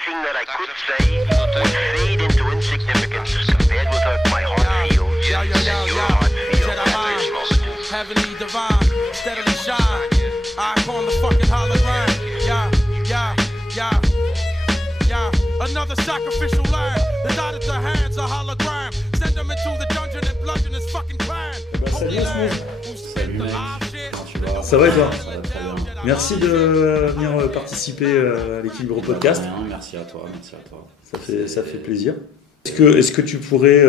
Everything that I could say would fade into insignificance compared with what my heart feels and your heart feels at this moment. Heavenly divine, steadily shine. I call the fucking hologram. Yeah. Another sacrificial lamb that died at the hands of hologram. Send them into the dungeon and bludgeon his fucking clan. Salut Osmose. Salut mec, comment tu vas? Ça va et toi? Ça va très bien. Merci de venir participer à l'Équilibre Podcast. Rien, merci à toi. Ça fait plaisir. Est-ce que tu pourrais,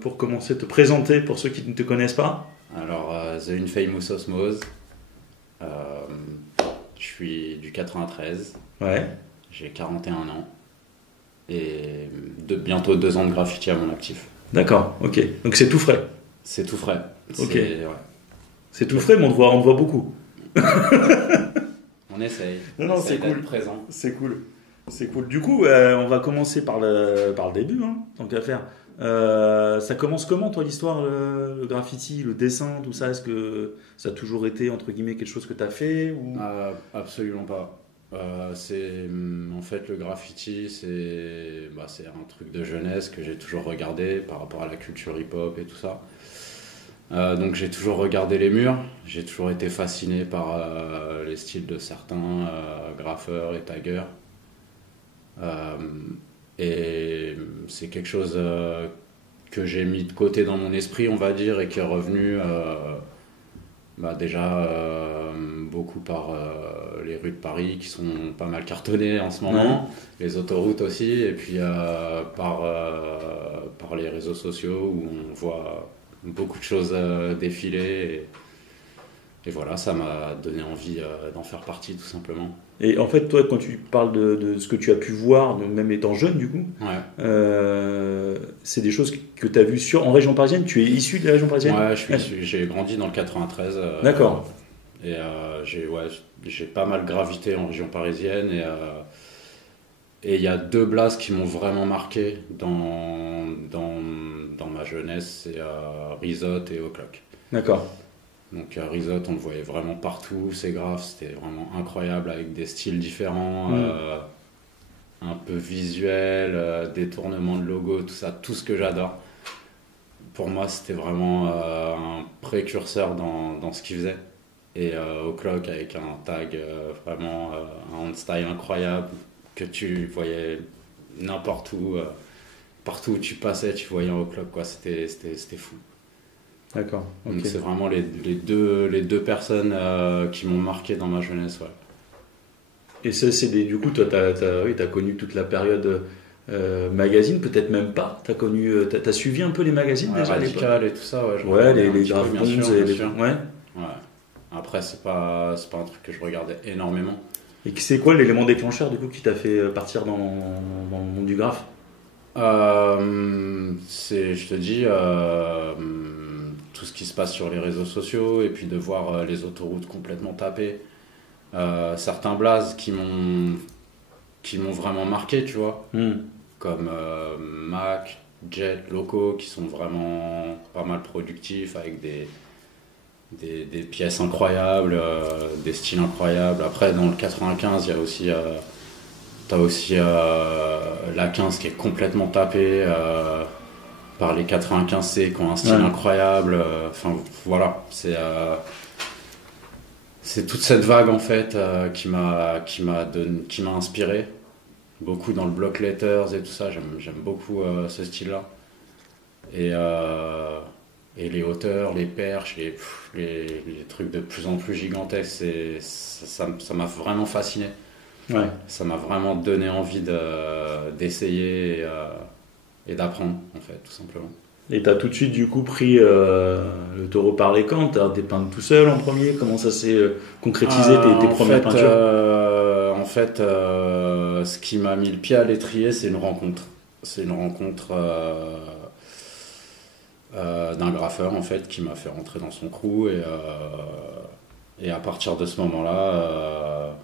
pour commencer, te présenter pour ceux qui ne te connaissent pas? Alors, The Infamous Osmose. Je suis du 93. Ouais. J'ai 41 ans. Et bientôt 2 ans de graffiti à mon actif. D'accord, ok. Donc c'est tout frais. C'est tout frais. Ok. Ouais. C'est tout frais, mais on te voit beaucoup. On essaye. Non, On c'est essaye cool. d'être présent. C'est cool. Du coup, on va commencer par le début, hein, tant qu'à faire. Ça commence comment, toi, l'histoire, le graffiti, le dessin, tout ça? Est-ce que ça a toujours été, entre guillemets, quelque chose que tu as fait ou... Absolument pas. En fait, le graffiti, c'est un truc de jeunesse que j'ai toujours regardé par rapport à la culture hip-hop et tout ça. Donc j'ai toujours regardé les murs, j'ai toujours été fasciné par les styles de certains graffeurs et taggeurs. Et c'est quelque chose que j'ai mis de côté dans mon esprit, on va dire, et qui est revenu déjà beaucoup par les rues de Paris qui sont pas mal cartonnées en ce moment, les autoroutes aussi, et puis par les réseaux sociaux où on voit beaucoup de choses défiler. Et voilà, ça m'a donné envie d'en faire partie, tout simplement. Et en fait, toi, quand tu parles de ce que tu as pu voir, même étant jeune, du coup, c'est des choses que tu as vues en région parisienne. Tu es issu de la région parisienne? Ouais, j'ai grandi dans le 93. D'accord. Et j'ai pas mal gravité en région parisienne. Et il y a 2 blasts qui m'ont vraiment marqué dans ma jeunesse, c'est Rizot et O'Clock. D'accord. Donc Rizot, on le voyait vraiment partout, ses graphes, c'était vraiment incroyable avec des styles différents, un peu visuels, détournement de logo, tout ça, tout ce que j'adore. Pour moi, c'était vraiment un précurseur dans ce qu'il faisait. Et O'Clock avec un tag vraiment, un hand-style incroyable que tu voyais n'importe où, partout où tu passais, tu voyais un O'Clock, quoi. C'était fou. D'accord. Donc Okay. c'est vraiment les deux personnes qui m'ont marqué dans ma jeunesse, ouais. Et ça, du coup, toi, t'as connu toute la période magazine, peut-être même pas. T'as suivi un peu les magazines déjà, Radical et tout ça, ouais. Ouais, les Graph Bombs et les... Ouais. Après, c'est pas un truc que je regardais énormément. Et c'est quoi l'élément déclencheur, du coup, qui t'a fait partir dans le monde du graphe? Je te dis... tout ce qui se passe sur les réseaux sociaux et puis de voir les autoroutes complètement tapées, certains blazes qui m'ont vraiment marqué, tu vois, comme Mac, Jet, Loco, qui sont vraiment pas mal productifs avec des pièces incroyables, des styles incroyables. Après, dans le 95, il y a aussi t'as aussi la 15 qui est complètement tapée, par les 95C qui ont un style incroyable. Enfin, voilà, c'est toute cette vague en fait qui m'a inspiré beaucoup dans le block letters et tout ça. J'aime beaucoup ce style-là. Et les hauteurs, les perches, les trucs de plus en plus gigantesques, ça m'a vraiment fasciné. Ouais. Ça m'a vraiment donné envie d'essayer et d'apprendre, en fait, tout simplement. Et t'as tout de suite, du coup, pris le taureau par les cornes. T'as peint tout seul en premier. Comment ça s'est concrétisé, tes premières peintures? En fait, ce qui m'a mis le pied à l'étrier, c'est une rencontre. C'est une rencontre d'un graffeur, en fait, qui m'a fait rentrer dans son crew. Et à partir de ce moment-là,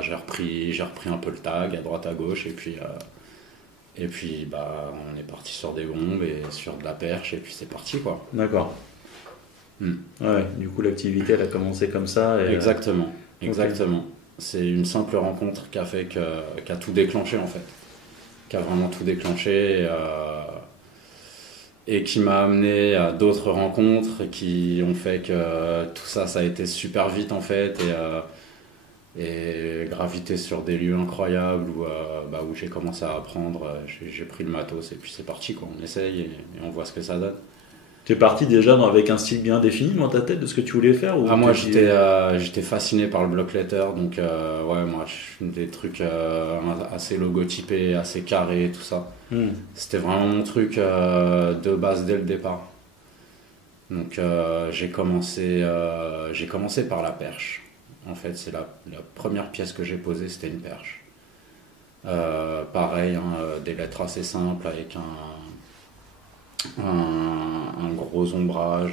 j'ai repris un peu le tag à droite à gauche. Et puis, on est parti sur des bombes et sur de la perche, et puis c'est parti, quoi. D'accord. Ouais, du coup, l'activité, elle a commencé comme ça. Exactement. C'est une simple rencontre qui a tout déclenché en fait. Qui a vraiment tout déclenché et qui m'a amené à d'autres rencontres qui ont fait que tout ça a été super vite en fait et gravité sur des lieux incroyables où j'ai commencé à apprendre, j'ai pris le matos et puis c'est parti quoi, on essaye et on voit ce que ça donne. Tu es parti déjà avec un style bien défini dans ta tête de ce que tu voulais faire ou moi j'étais fasciné par le block letter donc moi des trucs assez logotypés, assez carrés, tout ça. C'était vraiment mon truc de base dès le départ. Donc j'ai commencé par la perche. En fait c'est la première pièce que j'ai posée, c'était une perche. Pareil, des lettres assez simples avec un gros ombrage,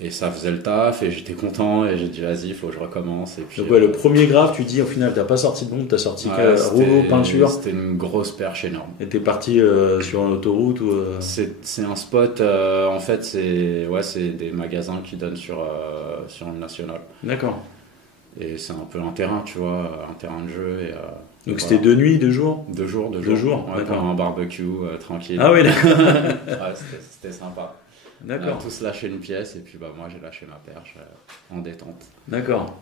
et ça faisait le taf et j'étais content et j'ai dit vas-y, il faut que je recommence. Et puis, donc le premier graphe, tu dis au final t'as pas sorti de bombe, t'as sorti rouleau, peinture. C'était une grosse perche énorme. Et t'es parti sur une autoroute ou C'est un spot, en fait c'est des magasins qui donnent sur une nationale. D'accord. Et c'est un peu un terrain, tu vois, un terrain de jeu. Et, donc c'était 2 nuits, 2 jours 2 jours. Ouais, pendant un barbecue tranquille. Ah oui, d'accord. Ouais, c'était sympa. D'accord. On a tous lâché une pièce et puis moi j'ai lâché ma perche en détente. D'accord.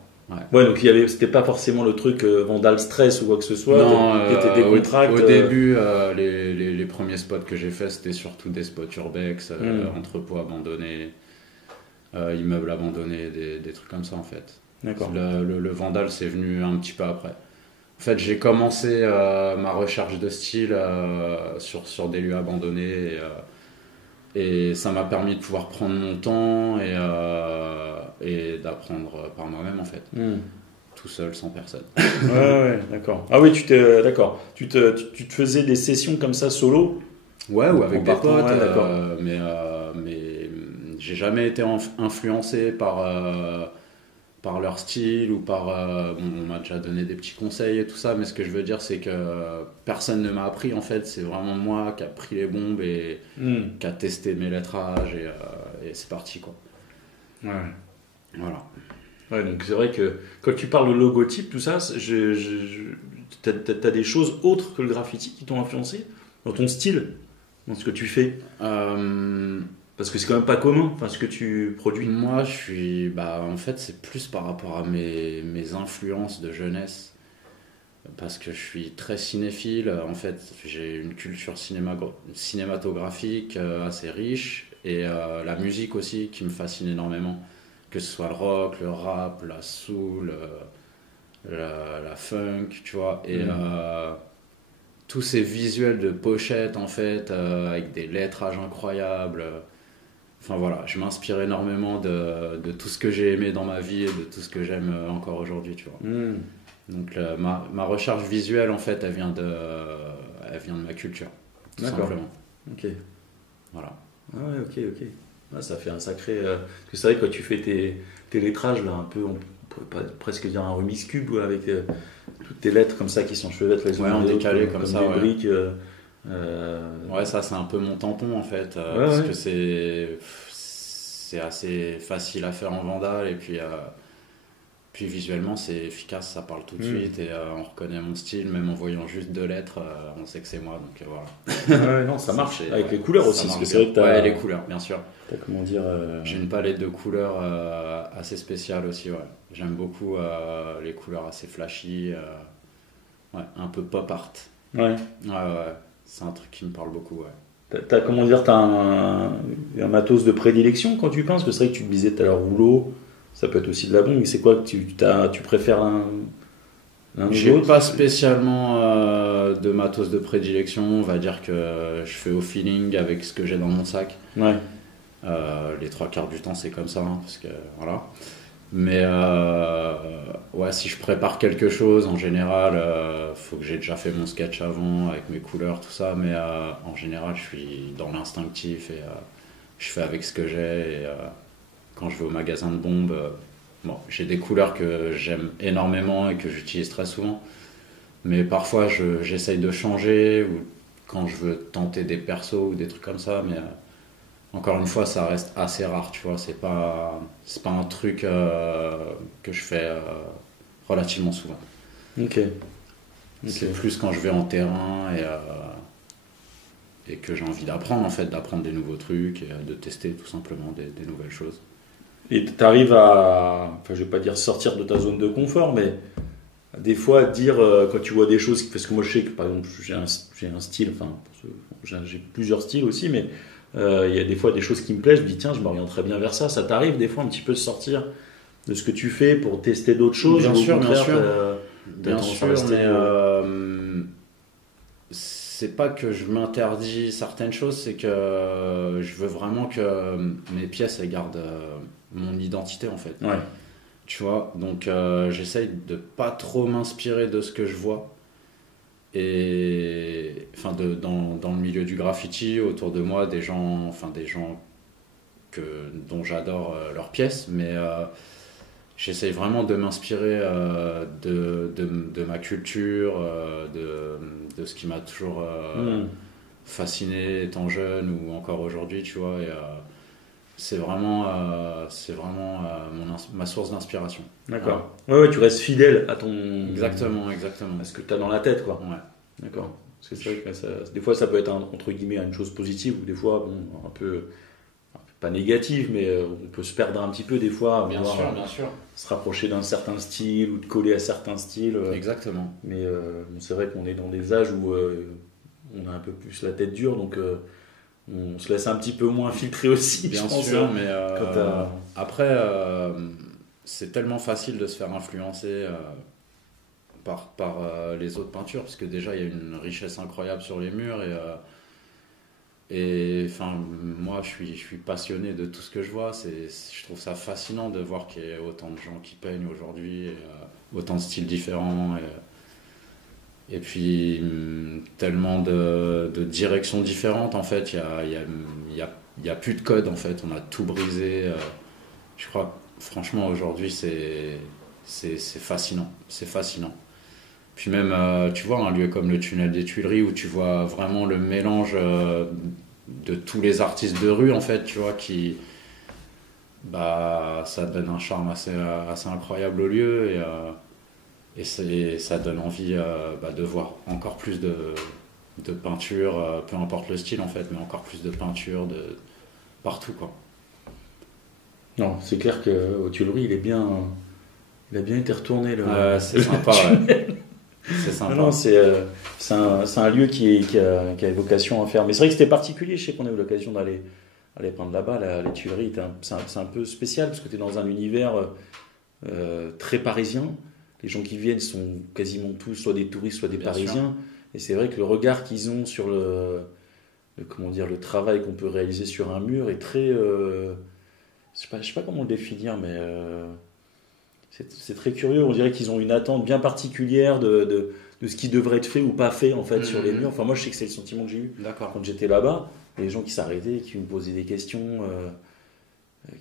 Ouais, donc c'était pas forcément le truc Vandal stress ou quoi que ce soit. Non, t'étais décontracté. Au début, les premiers spots que j'ai fait, c'était surtout des spots urbex, entrepôts abandonnés, immeubles abandonnés, des trucs comme ça en fait. D'accord. Le Vandal, c'est venu un petit peu après. En fait, j'ai commencé ma recherche de style sur des lieux abandonnés et ça m'a permis de pouvoir prendre mon temps et d'apprendre par moi-même en fait. Tout seul, sans personne. ouais, d'accord. Ah oui, d'accord. Tu te faisais des sessions comme ça solo? Ouais, ou avec des potes. Ouais, d'accord. Mais j'ai jamais été influencé par leur style ou par... on m'a déjà donné des petits conseils et tout ça, mais ce que je veux dire, c'est que personne ne m'a appris, en fait. C'est vraiment moi qui a pris les bombes et qui a testé mes lettrages et c'est parti, quoi. Ouais. Voilà. Ouais, donc c'est vrai que quand tu parles de logotype, tout ça, t'as des choses autres que le graffiti qui t'ont influencé dans ton style, dans ce que tu fais parce que c'est quand même pas commun, ce que tu produis. Moi, en fait, c'est plus par rapport à mes influences de jeunesse. Parce que je suis très cinéphile. En fait, j'ai une culture cinématographique assez riche. Et la musique aussi, qui me fascine énormément. Que ce soit le rock, le rap, la soul, la funk, tu vois. Et tous ces visuels de pochettes, en fait, avec des lettrages incroyables... Enfin voilà, je m'inspire énormément de tout ce que j'ai aimé dans ma vie et de tout ce que j'aime encore aujourd'hui, tu vois. Donc ma recherche visuelle, en fait, elle vient de ma culture, tout simplement. Ok. Voilà. Ah ouais, ok. Ah, ça fait un sacré... Parce que c'est vrai que quand tu fais tes lettrages, là, un peu, on pourrait presque dire un Rubik's Cube, avec toutes tes lettres comme ça qui sont chevêtrées les en décalé comme ça, des briques. Ouais, ça c'est un peu mon tampon en fait, parce que c'est assez facile à faire en Vandal et puis visuellement c'est efficace, ça parle tout de suite et on reconnaît mon style, même en voyant juste 2 lettres, on sait que c'est moi, donc voilà. Ouais, non, ça marche, avec les couleurs aussi, parce que c'est vrai que t'as... Ouais, les couleurs, bien sûr. T'as comment dire... J'ai une palette de couleurs assez spéciale aussi, ouais. J'aime beaucoup les couleurs assez flashy, un peu pop art. Ouais. C'est un truc qui me parle beaucoup, ouais. T'as un matos de prédilection quand tu peins? Parce que c'est vrai que tu disais tout à l'heure rouleau, ça peut être aussi de la bombe, mais c'est quoi que tu préfères l'un ou J'ai l'autre? pas spécialement de matos de prédilection, on va dire que je fais au feeling avec ce que j'ai dans mon sac. Ouais. Les 3/4 du temps c'est comme ça, parce que voilà. Mais si je prépare quelque chose, en général, faut que j'ai déjà fait mon sketch avant avec mes couleurs, tout ça. Mais en général, je suis dans l'instinctif et je fais avec ce que j'ai. Et quand je vais au magasin de bombes, j'ai des couleurs que j'aime énormément et que j'utilise très souvent. Mais parfois, j'essaye de changer ou quand je veux tenter des persos ou des trucs comme ça. Mais encore une fois, ça reste assez rare, tu vois. C'est pas un truc que je fais relativement souvent. Ok. C'est plus quand je vais en terrain et que j'ai envie d'apprendre, en fait, d'apprendre des nouveaux trucs et de tester tout simplement des nouvelles choses. Et tu arrives à, enfin, je vais pas dire sortir de ta zone de confort, mais des fois dire quand tu vois des choses, parce que moi je sais que par exemple j'ai un style, enfin j'ai plusieurs styles aussi, mais il y a des fois des choses qui me plaisent, je me dis tiens, je m'orienterais bien vers ça. Ça t'arrive des fois un petit peu de sortir de ce que tu fais pour tester d'autres choses? Bien ou au sûr, contraire, bien sûr. t'as Bien tendance à sûr, rester, mais c'est pas que je m'interdis certaines choses, c'est que je veux vraiment que mes pièces elles gardent mon identité en fait. Ouais. Tu vois, donc j'essaye de pas trop m'inspirer de ce que je vois. Et enfin dans le milieu du graffiti, autour de moi, des gens dont j'adore leurs pièces, mais j'essaye vraiment de m'inspirer de ma culture, de ce qui m'a toujours fasciné étant jeune ou encore aujourd'hui, tu vois. Et, c'est vraiment ma source d'inspiration. D'accord. Ouais, tu restes fidèle à ton. Exactement. À ce que tu as dans la tête, quoi. Ouais. D'accord. Parce que c'est vrai que des fois, ça peut être entre guillemets une chose positive ou des fois, bon, un peu pas négative, mais on peut se perdre un petit peu des fois, Bien sûr. Se rapprocher d'un certain style ou de coller à certains styles. Exactement. Mais bon, c'est vrai qu'on est dans des âges où on a un peu plus la tête dure, donc on se laisse un petit peu moins filtrer aussi. Bien je pense, sûr, mais après, c'est tellement facile de se faire influencer par les autres peintures, parce que déjà il y a une richesse incroyable sur les murs et enfin moi je suis passionné de tout ce que je vois. Je trouve ça fascinant de voir qu'il y a autant de gens qui peignent aujourd'hui, autant de styles différents et puis tellement de directions différentes. En fait, il y a plus de code, en fait, on a tout brisé. Je crois franchement aujourd'hui c'est fascinant, c'est fascinant. Puis même, tu vois, un lieu comme le Tunnel des Tuileries où tu vois vraiment le mélange de tous les artistes de rue, en fait, tu vois, ça donne un charme assez incroyable au lieu et ça donne envie de voir encore plus de peinture, peu importe le style, en fait, mais encore plus de peinture partout, quoi. Non, c'est clair qu'au Tuileries, il a bien été retourné. C'est sympa, ouais. C'est sympa. Non, c'est un lieu qui a vocation à faire. Mais c'est vrai que c'était particulier. Je sais qu'on a eu l'occasion d'aller peindre là-bas. Les Tuileries, c'est un peu spécial parce que tu es dans un univers très parisien. Les gens qui viennent sont quasiment tous soit des touristes, soit des Bien Parisiens. sûr. Et c'est vrai que le regard qu'ils ont sur le travail qu'on peut réaliser sur un mur est très. Je sais pas comment le définir, mais c'est très curieux. On dirait qu'ils ont une attente bien particulière de ce qui devrait être fait ou pas fait en fait sur les murs. Enfin, moi, je sais que c'est le sentiment que j'ai eu D'accord. quand j'étais là-bas. Les gens qui s'arrêtaient, qui me posaient des questions,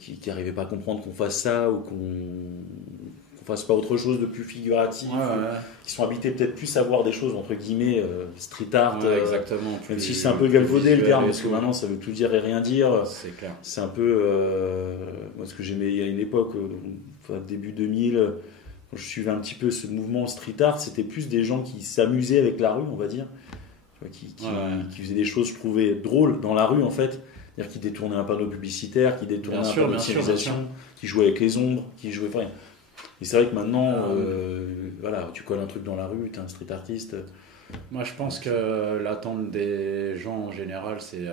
qui n'arrivaient pas à comprendre qu'on fasse ça ou qu'on fasse pas autre chose de plus figuratif. Ouais. Qui sont habités peut-être plus à voir des choses entre guillemets street art. Ouais, exactement. Même si c'est un peu galvaudé le visuel terme, et parce que tout. maintenant ça veut tout dire et rien dire. C'est clair. C'est un peu. Moi, ce que j'aimais il y a une époque, début 2000, quand je suivais un petit peu ce mouvement street art, c'était plus des gens qui s'amusaient avec la rue, on va dire. Tu vois, qui faisaient des choses, je trouvais, drôles dans la rue, en fait. C'est-à-dire qui détournaient un panneau publicitaire, qui détournaient un panneau de signalisation, qui jouaient avec les ombres, qui jouaient. Enfin, et c'est vrai que maintenant, voilà, tu colles un truc dans la rue, t'es un street artiste. Moi, je pense que l'attente des gens en général, c'est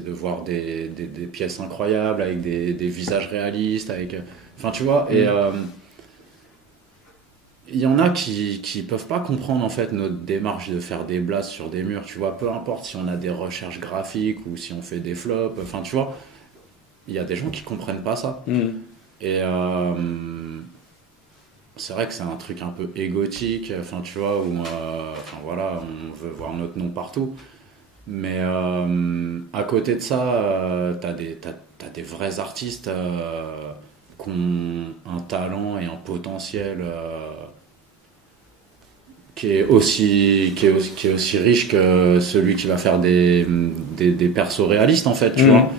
de voir des pièces incroyables avec des visages réalistes, enfin, tu vois. Et il y en a qui peuvent pas comprendre en fait notre démarche de faire des blasts sur des murs, tu vois. Peu importe si on a des recherches graphiques ou si on fait des flops, enfin, tu vois. Il y a des gens qui comprennent pas ça. Et c'est vrai que c'est un truc un peu égotique, enfin tu vois, où voilà, on veut voir notre nom partout. Mais à côté de ça, t'as des vrais artistes qui ont un talent et un potentiel qui est aussi riche que celui qui va faire des persos réalistes en fait, tu vois.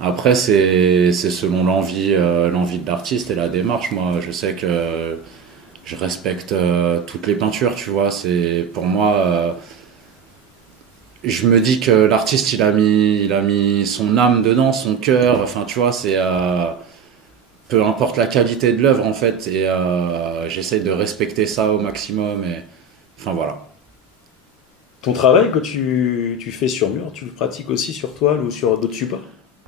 Après c'est selon l'envie de l'artiste et la démarche. Moi je sais que je respecte toutes les peintures, tu vois. C'est pour moi je me dis que l'artiste il a mis son âme dedans, son cœur, enfin tu vois, c'est peu importe la qualité de l'œuvre en fait, et j'essaye de respecter ça au maximum, et enfin voilà. Ton travail que tu fais sur mur, tu le pratiques aussi sur toile ou sur d'autres supports?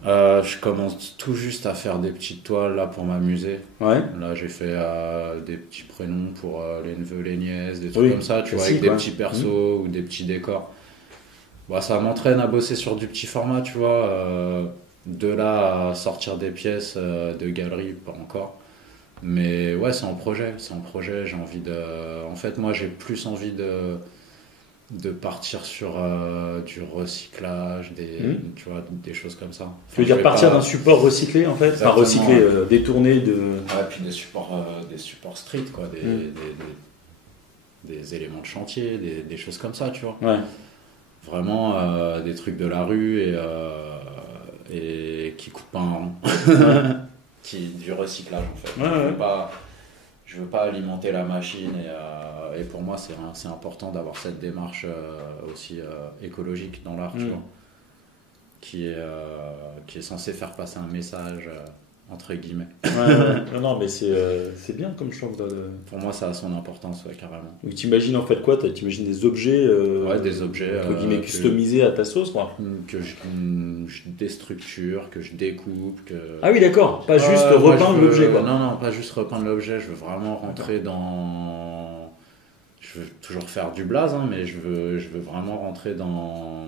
Je commence tout juste à faire des petites toiles là pour m'amuser. Ouais. Là j'ai fait des petits prénoms pour les neveux, les nièces, des trucs comme ça, tu vois, avec des petits persos ou des petits décors. Bah, ça m'entraîne à bosser sur du petit format, tu vois. De là à sortir des pièces de galerie, pas encore. Mais ouais, c'est en projet. J'ai envie de. En fait, moi, j'ai plus envie de partir sur du recyclage, tu vois, des choses comme ça. Enfin, tu veux dire partir d'un support recyclé en fait? Enfin, recyclé, détourné de. Ouais, puis des supports street, quoi. Des éléments de chantier, des choses comme ça, tu vois. Ouais. Vraiment des trucs de la rue et qui coûtent pas un rond. Du recyclage en fait. Ouais, je veux pas alimenter la machine, et pour moi c'est important d'avoir cette démarche aussi écologique dans l'art, tu vois, qui est censé faire passer un message entre guillemets. Non mais c'est bien comme choix. Pour moi ça a son importance, ouais, carrément. Donc t'imagines en fait quoi? T'imagines des objets, des objets entre guillemets customisés à ta sauce, quoi. Que je déstructure, que je découpe, que... Ah oui, d'accord, pas juste repeindre l'objet, quoi. Non, pas juste repeindre l'objet, je veux vraiment rentrer dans... Je veux toujours faire du blaze, hein, mais je veux vraiment rentrer dans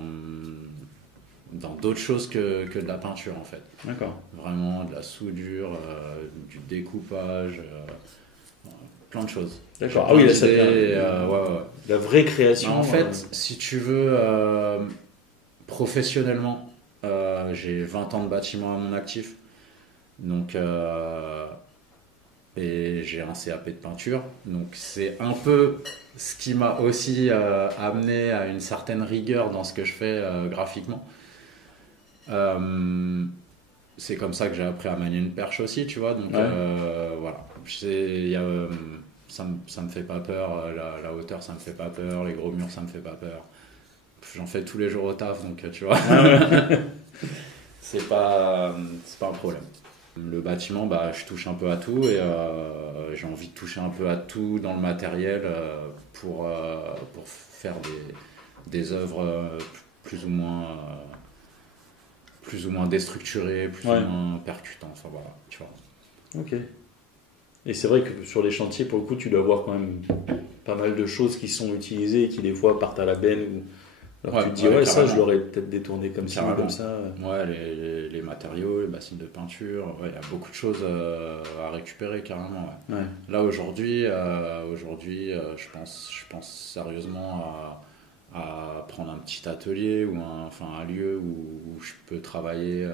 d'autres choses que de la peinture en fait. D'accord. Vraiment de la soudure, du découpage, plein de choses. D'accord. Ah oui, là ça ouais. La vraie création. En fait, si tu veux, professionnellement, j'ai 20 ans de bâtiment à mon actif. Donc, et j'ai un CAP de peinture. Donc c'est un peu ce qui m'a aussi amené à une certaine rigueur dans ce que je fais graphiquement. C'est comme ça que j'ai appris à manier une perche aussi, tu vois. Donc voilà, ça me fait pas peur, la hauteur ça me fait pas peur, les gros murs ça me fait pas peur. J'en fais tous les jours au taf, donc tu vois. c'est pas un problème. Le bâtiment, bah, je touche un peu à tout, et j'ai envie de toucher un peu à tout dans le matériel pour faire des œuvres plus ou moins déstructurées, plus ou moins percutantes. Enfin voilà, tu vois. Ok. Et c'est vrai que sur les chantiers, pour le coup, tu dois avoir quand même pas mal de choses qui sont utilisées et qui des fois partent à la benne. Alors tu te dis, ça je l'aurais peut-être détourné comme ça ou comme ça. Ouais, les matériaux, les bassines de peinture, il y a beaucoup de choses à récupérer carrément. Ouais. Ouais. Là aujourd'hui, je pense sérieusement à prendre un petit atelier ou un lieu où je peux travailler,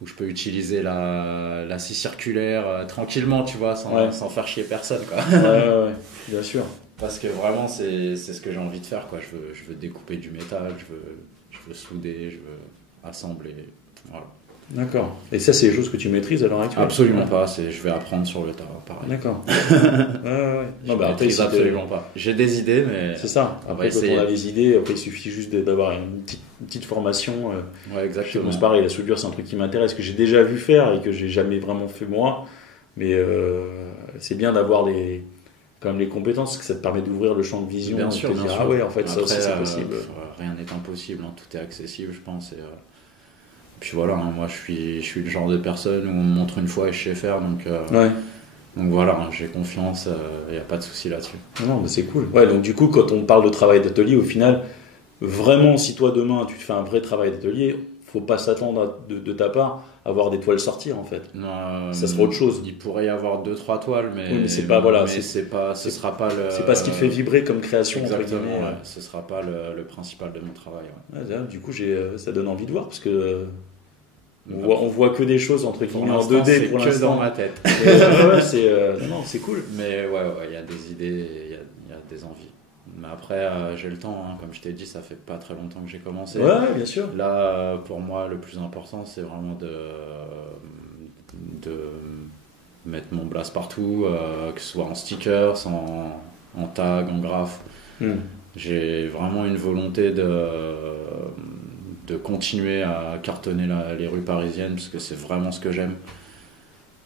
où je peux utiliser la scie circulaire tranquillement, tu vois, sans faire chier personne, quoi. Ouais, bien sûr. Parce que vraiment, c'est ce que j'ai envie de faire, quoi. Je veux découper du métal, je veux souder, je veux assembler. Voilà. D'accord. Et ça, c'est des choses que tu maîtrises à l'heure actuelle? Absolument pas. Je vais apprendre sur le tas, pareil. D'accord. Je maîtrise absolument pas. J'ai des idées, mais... C'est ça. Après, quand on a des idées, après, il suffit juste d'avoir une petite formation. Ouais, exactement. C'est pareil, la soudure, c'est un truc qui m'intéresse, que j'ai déjà vu faire et que j'ai jamais vraiment fait moi. Mais c'est bien d'avoir quand même les compétences, parce que ça te permet d'ouvrir le champ de vision. Bien sûr. Ah ouais, en fait, après, ça aussi c'est possible. Rien n'est impossible, hein. Tout est accessible, je pense. Et puis voilà, hein, moi je suis le genre de personne où on me montre une fois et je sais faire, donc voilà, hein, j'ai confiance, il n'y a pas de souci là-dessus. Non, mais c'est cool. Ouais, donc du coup, quand on parle de travail d'atelier, au final, vraiment, si toi demain tu fais un vrai travail d'atelier, faut pas s'attendre de ta part à avoir des toiles sortir en fait. Ça sera autre chose. Il pourrait y avoir 2-3 toiles, mais c'est pas voilà, ce sera pas le. C'est pas ce qui te fait vibrer comme création. Exactement. Ce sera pas le principal de mon travail. Ouais. Du coup, ça donne envie de voir parce que On voit que des choses entre Pour guillemets en l'instant, 2D c'est pour que l'instant. dans ma tête. Ouais, non, c'est cool. Mais ouais, il y a des idées, il y a des envies. Mais après, j'ai le temps, hein. Comme je t'ai dit, ça fait pas très longtemps que j'ai commencé. Ouais, bien sûr. Là, pour moi, le plus important, c'est vraiment de mettre mon blast partout, que ce soit en stickers, en tag, en graphe. J'ai vraiment une volonté de continuer à cartonner les rues parisiennes, parce que c'est vraiment ce que j'aime.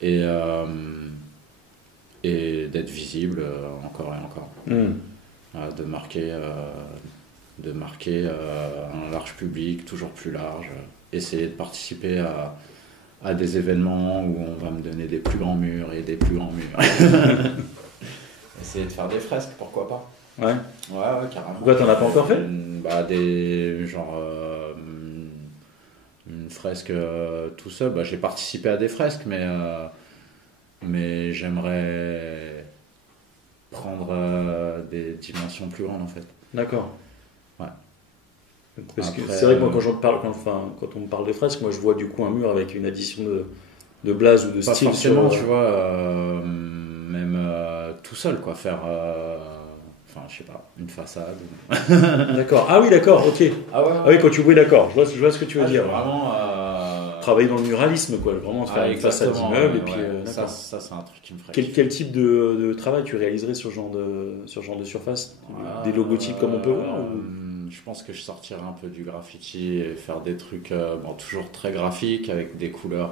Et d'être visible encore et encore. De marquer un large public, toujours plus large. Essayer de participer à des événements où on va me donner des plus grands murs et des plus grands murs. Essayer de faire des fresques, pourquoi pas. Ouais. Ouais, carrément. Pourquoi t'en as pas encore fait? Une fresque tout seul. J'ai participé à des fresques, mais j'aimerais prendre des dimensions plus grandes en fait. D'accord. Ouais. Parce que Après, c'est vrai que moi quand on me parle de fresques, moi je vois du coup un mur avec une addition de blaze ou de pas style forcément, sur. tu vois, même tout seul quoi, faire je sais pas, une façade. D'accord. Ah oui, d'accord. Ok. Ah ouais. Ah oui, quand tu vois, d'accord. Je vois ce que tu veux dire. Vraiment. Travailler dans le muralisme, quoi. Vraiment se faire une façade d'immeuble et puis. Ça c'est un truc qui me ferait. Quel type de travail tu réaliserais sur ce genre de surface? Des logotypes comme on peut voir ou... Je pense que je sortirais un peu du graffiti et faire des trucs toujours très graphiques avec des couleurs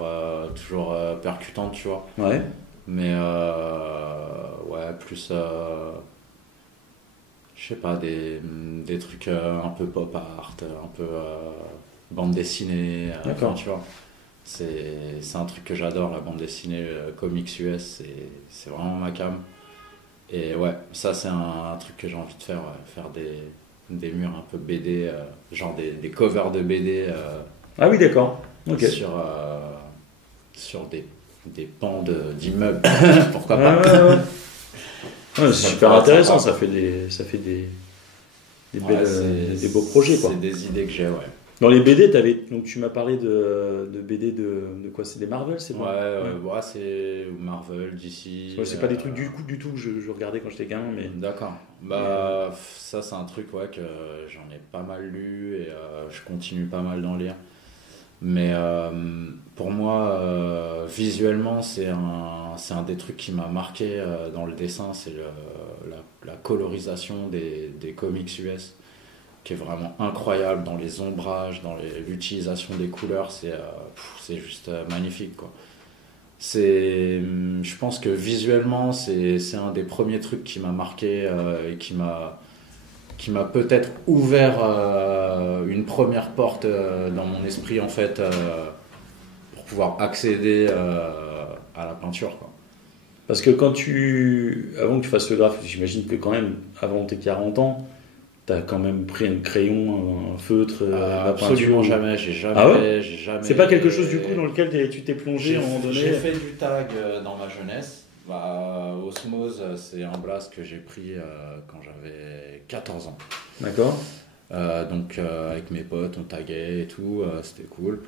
toujours percutantes, tu vois. Ouais. Mais plus je sais pas, des trucs un peu pop art, un peu bande dessinée. D'accord. Tu vois. C'est un truc que j'adore, la bande dessinée, comics US, c'est vraiment ma came. Et ouais, ça c'est un truc que j'ai envie de faire, faire des murs un peu BD, genre des covers de BD. Ah oui, d'accord. Ok. Sur des pans d'immeubles, pourquoi pas. Ouais, c'est super intéressant, ça fait des beaux projets, quoi. C'est des idées que j'ai, ouais. Dans les BD, donc tu m'as parlé de BD de quoi? C'est des Marvel, c'est bon? Ouais, c'est Marvel, DC. Ouais, c'est pas des trucs du tout que je regardais quand j'étais gamin, mais. D'accord. Ça c'est un truc que j'en ai pas mal lu et je continue pas mal d'en lire. Mais pour moi, visuellement, c'est un des trucs qui m'a marqué dans le dessin, c'est la colorisation des comics US, qui est vraiment incroyable dans les ombrages, dans l'utilisation des couleurs, c'est juste magnifique, quoi. Je pense que visuellement, c'est un des premiers trucs qui m'a marqué et qui m'a peut-être ouvert une première porte dans mon esprit, en fait, pour pouvoir accéder à la peinture, quoi. Parce que avant que tu fasses le graphe, j'imagine que quand même, avant tes 40 ans, t'as quand même pris un crayon, un feutre, la absolument peinture. jamais, j'ai jamais, Ah ouais? j'ai jamais. C'est pas quelque chose du coup dans lequel tu t'es plongé à un moment donné? J'ai fait du tag dans ma jeunesse. Osmose, c'est un blast que j'ai pris quand j'avais 14 ans. D'accord. Donc avec mes potes, on taguait et tout, c'était cool.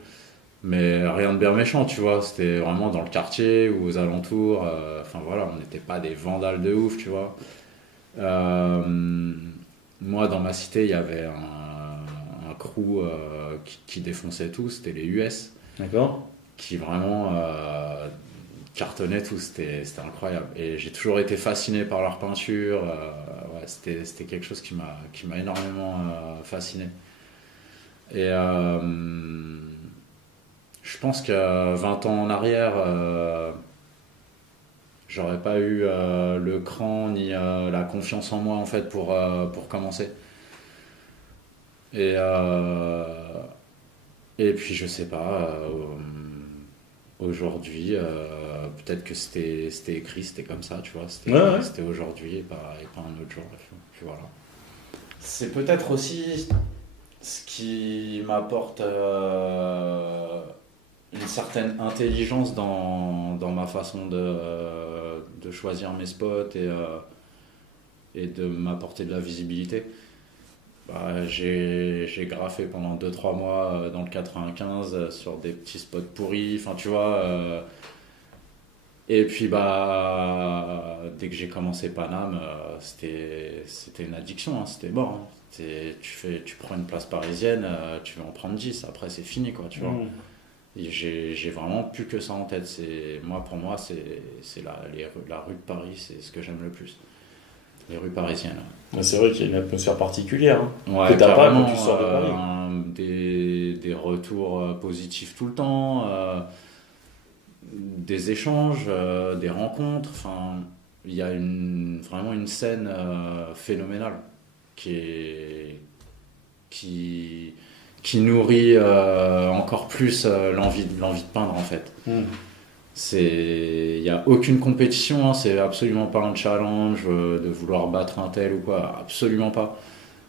Mais rien de bien méchant, tu vois. C'était vraiment dans le quartier ou aux alentours. On n'était pas des vandales de ouf, tu vois. Moi, dans ma cité, il y avait un crew qui défonçait tout, c'était les US. D'accord. Qui vraiment cartonnaient tout, c'était incroyable. Et j'ai toujours été fasciné par leur peinture. C'était quelque chose qui m'a énormément fasciné. Et je pense que 20 ans en arrière, j'aurais pas eu le cran ni la confiance en moi, en fait, pour commencer. Et puis je sais pas, aujourd'hui, peut-être que c'était écrit, c'était comme ça, tu vois, c'était aujourd'hui et pas un autre jour. Puis voilà. C'est peut-être aussi ce qui m'apporte une certaine intelligence dans ma façon de choisir mes spots et de m'apporter de la visibilité. J'ai graffé pendant 2-3 mois dans le 95 sur des petits spots pourris, enfin tu vois. Et puis dès que j'ai commencé Paname, c'était une addiction, hein, c'était mort. Hein. Tu prends une place parisienne, tu veux en prendre 10, après c'est fini quoi, tu vois. Et j'ai vraiment plus que ça en tête. Pour moi, c'est la rue de Paris, c'est ce que j'aime le plus. Les rues parisiennes. C'est vrai qu'il y a une atmosphère particulière. Hein, ouais, que t'as pas quand tu sors de Paris. Des retours positifs tout le temps, des échanges, des rencontres. Enfin, il y a vraiment une scène phénoménale qui nourrit encore plus l'envie de peindre en fait. Il n'y a aucune compétition, hein, c'est absolument pas un challenge de vouloir battre un tel ou quoi, absolument pas.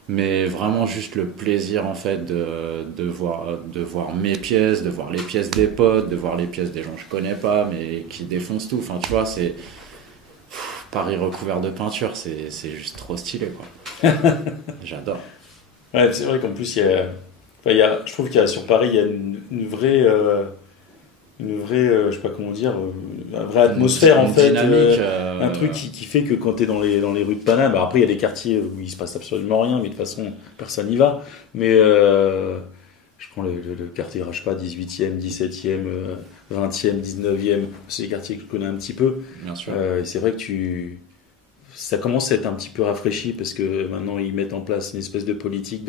Mais vraiment juste le plaisir en fait de voir mes pièces, de voir les pièces des potes, de voir les pièces des gens que je connais pas mais qui défoncent tout. Enfin tu vois, c'est Paris recouvert de peinture, c'est juste trop stylé quoi. J'adore. Ouais, c'est vrai qu'en plus je trouve qu'il y a sur Paris il y a une vraie je sais pas comment dire, une vraie atmosphère en fait, dynamique, un truc qui fait que quand t'es dans les rues de Paname, après il y a des quartiers où il se passe absolument rien, mais de toute façon personne n'y va, mais je prends le quartier, je sais pas, 18e, 17e, 20e, 19e, c'est des quartiers que je connais un petit peu. Bien sûr. Et c'est vrai que ça commence à être un petit peu rafraîchi parce que maintenant ils mettent en place une espèce de politique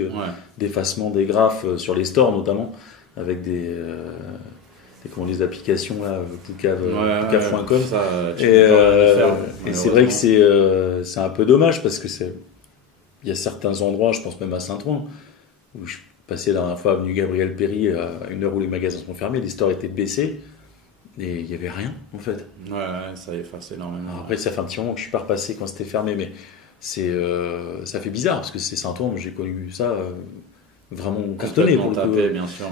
d'effacement des graphes sur les stores notamment, avec des les applications là, Poucave.com. Et c'est vrai que c'est un peu dommage parce que il y a certains endroits, je pense même à Saint-Ouen, où je passais la dernière fois avenue Gabriel Péry à une heure où les magasins sont fermés, les stores étaient baissés et il n'y avait rien en fait. Ouais, ça efface énormément. Après ça fait un petit moment que je suis pas repassé quand c'était fermé, mais ça fait bizarre parce que c'est Saint-Ouen, j'ai connu ça vraiment cantonné pour le tapé, bien sûr.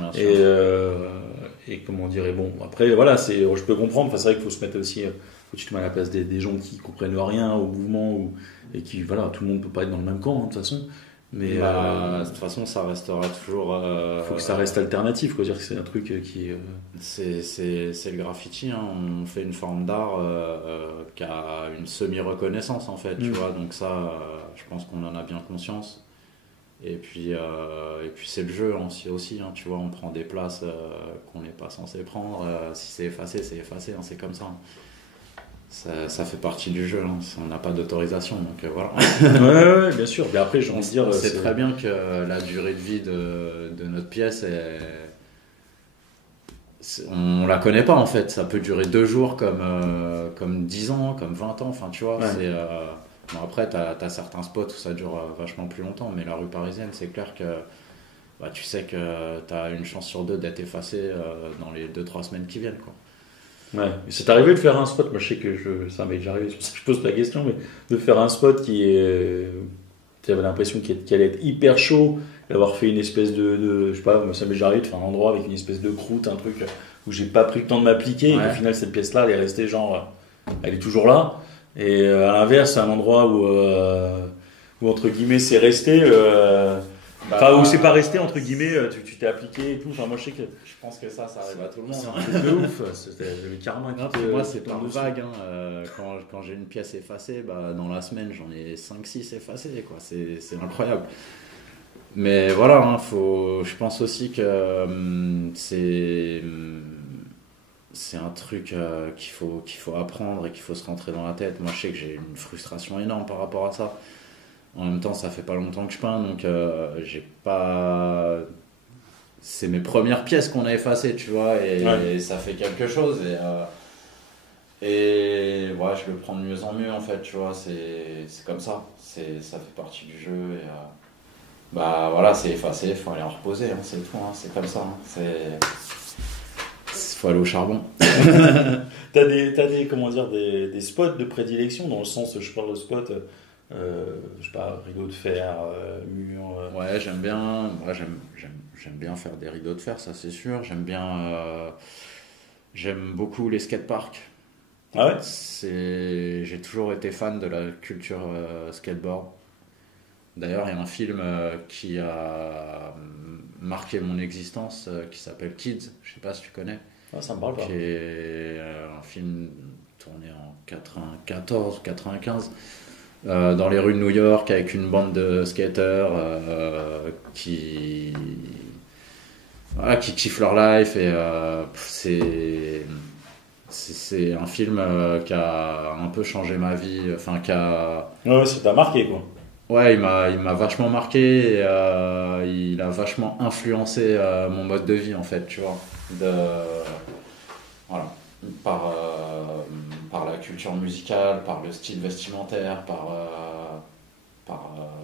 Et comment dire, bon, après voilà, je peux comprendre, enfin, c'est vrai qu'il faut se mettre aussi, faut que tu te mets à la place des gens qui comprennent rien au mouvement, et qui, voilà, tout le monde peut pas être dans le même camp, hein, de toute façon. Mais de toute façon, ça restera toujours. Faut que ça reste alternatif, quoi, dire que c'est un truc qui. C'est le graffiti, hein. On fait une forme d'art qui a une semi-reconnaissance en fait, tu vois, donc ça, je pense qu'on en a bien conscience. Et puis c'est le jeu aussi, hein, tu vois, on prend des places qu'on n'est pas censé prendre, si c'est effacé, hein, c'est comme ça. Ça fait partie du jeu, hein. On n'a pas d'autorisation, donc voilà. Ouais, bien sûr, mais après j'ai envie de dire... C'est très bien que la durée de vie de notre pièce, on la connaît pas en fait, ça peut durer 2 jours comme 10 ans, comme 20 ans, enfin tu vois, c'est... Bon, après, t'as certains spots où ça dure vachement plus longtemps, mais la rue parisienne, c'est clair que tu sais que t'as une chance sur 2 d'être effacé dans les 2-3 semaines qui viennent, quoi. Ouais, c'est arrivé de faire un spot, moi je sais que ça m'est déjà arrivé, c'est pour ça que je pose la question, mais de faire un spot tu avais l'impression qu'il allait être hyper chaud, d'avoir fait une espèce de je sais pas, ça m'est déjà arrivé de faire un endroit avec une espèce de croûte, un truc où j'ai pas pris le temps de m'appliquer, et au final cette pièce-là, elle est restée elle est toujours là. Et à l'inverse, c'est un endroit où entre guillemets c'est resté, où c'est pas resté entre guillemets, tu t'es appliqué et tout. Enfin, moi je sais que je pense que ça arrive à tout le monde. C'est un truc de ouf. J'avais carrément pour moi c'est par vague. Hein. Quand j'ai une pièce effacée, dans la semaine j'en ai 5-6 effacées, quoi. C'est incroyable. Mais voilà, hein, je pense aussi que c'est un truc qu'il faut apprendre et qu'il faut se rentrer dans la tête. Moi, je sais que j'ai une frustration énorme par rapport à ça. En même temps, ça fait pas longtemps que je peins, donc j'ai pas... C'est mes premières pièces qu'on a effacées, tu vois, et ça fait quelque chose. Et je le prends de mieux en mieux, en fait, tu vois, c'est comme ça. Ça fait partie du jeu. Et, voilà, c'est effacé, il faut aller en reposer, hein, c'est tout, hein, c'est comme ça. Hein, faut aller au charbon. T'as des spots de prédilection, dans le sens, je parle de spots, je sais pas, rideau de fer, mur. Ouais, j'aime bien. Moi, j'aime bien faire des rideaux de fer, ça c'est sûr. J'aime beaucoup les skateparks. Ah ouais. J'ai toujours été fan de la culture skateboard. D'ailleurs, il y a un film qui a marqué mon existence qui s'appelle Kids, je sais pas si tu connais, Ah, ça me parle pas. qui est un film tourné en 94 ou 95 dans les rues de New York avec une bande de skateurs voilà, qui kiffent leur life et c'est un film qui a un peu changé ma vie, enfin qui a Ouais, ça t'a marqué, quoi. ouais, il m'a vachement marqué et il a vachement influencé mon mode de vie en fait, tu vois, voilà, par la culture musicale, par le style vestimentaire, par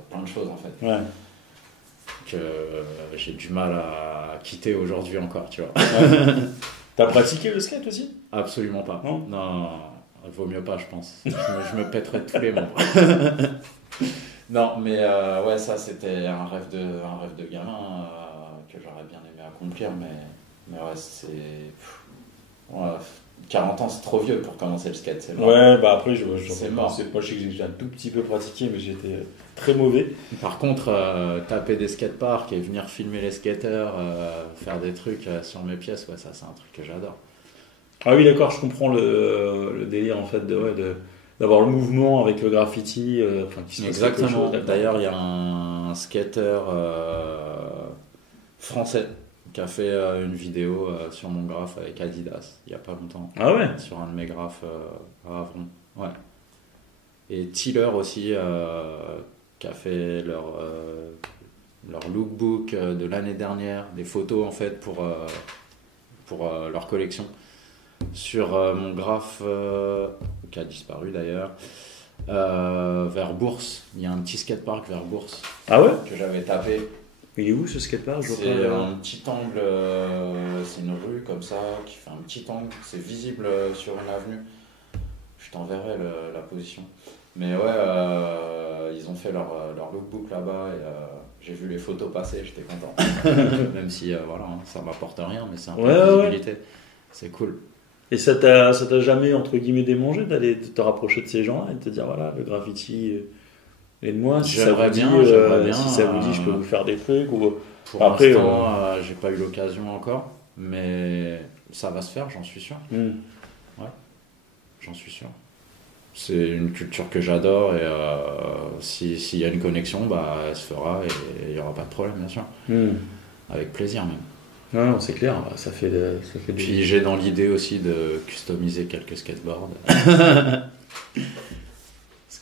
plein de choses en fait Ouais. que j'ai du mal à quitter aujourd'hui encore, tu vois. T'as pratiqué le skate aussi? Absolument pas. Non. Non, vaut mieux pas, je pense. Je me pèterais tous les membres. Non, mais ouais, ça c'était un rêve de gamin que j'aurais bien aimé accomplir, mais ouais, ouais, 40 ans c'est trop vieux pour commencer le skate, c'est mort. Ouais, bah après, C'est mort. Moi, je sais que j'ai un tout petit peu pratiqué, mais j'étais très mauvais. Par contre, taper des skateparks et venir filmer les skateurs, faire des trucs sur mes pièces, ouais, ça c'est un truc que j'adore. Ah oui, d'accord, je comprends le délire en fait d'avoir le mouvement avec le graffiti, enfin, qui se passe quelque Exactement. chose, d'accord. D'ailleurs, il y a un skater français qui a fait une vidéo sur mon graphe avec Adidas il y a pas longtemps. Ah ouais? Sur un de mes graphes à Avron. Ouais. Et Tiller aussi qui a fait leur lookbook de l'année dernière, des photos en fait pour leur collection. Sur mon graphe qui a disparu d'ailleurs, vers Bourse. Il y a un petit skatepark vers Bourse Ah ouais? que j'avais tapé. Il est où ce skatepark? Je vois C'est pas. un petit angle, c'est une rue comme ça qui fait un petit angle, c'est visible sur une avenue. Je t'enverrai la position. Mais ouais, ils ont fait leur lookbook là-bas et j'ai vu les photos passer, j'étais content. Même si voilà, hein, ça m'apporte rien, mais c'est un peu Ouais, de ouais. visibilité. C'est cool. Et ça t'a jamais, entre guillemets, démangé d'aller te rapprocher de ces gens-là et de te dire, voilà, le graffiti, aide-moi, si ça J'aimerais vous dit, bien, si ça vous dit, je peux vous faire des trucs, ou... Pour Après, l'instant, j'ai pas eu l'occasion encore, mais ça va se faire, j'en suis sûr. J'en suis sûr. C'est une culture que j'adore et s'il y a une connexion, bah, elle se fera et il n'y aura pas de problème, bien sûr. Avec plaisir même. Non, c'est clair, ça fait du... Puis j'ai dans l'idée aussi de customiser quelques skateboards. Parce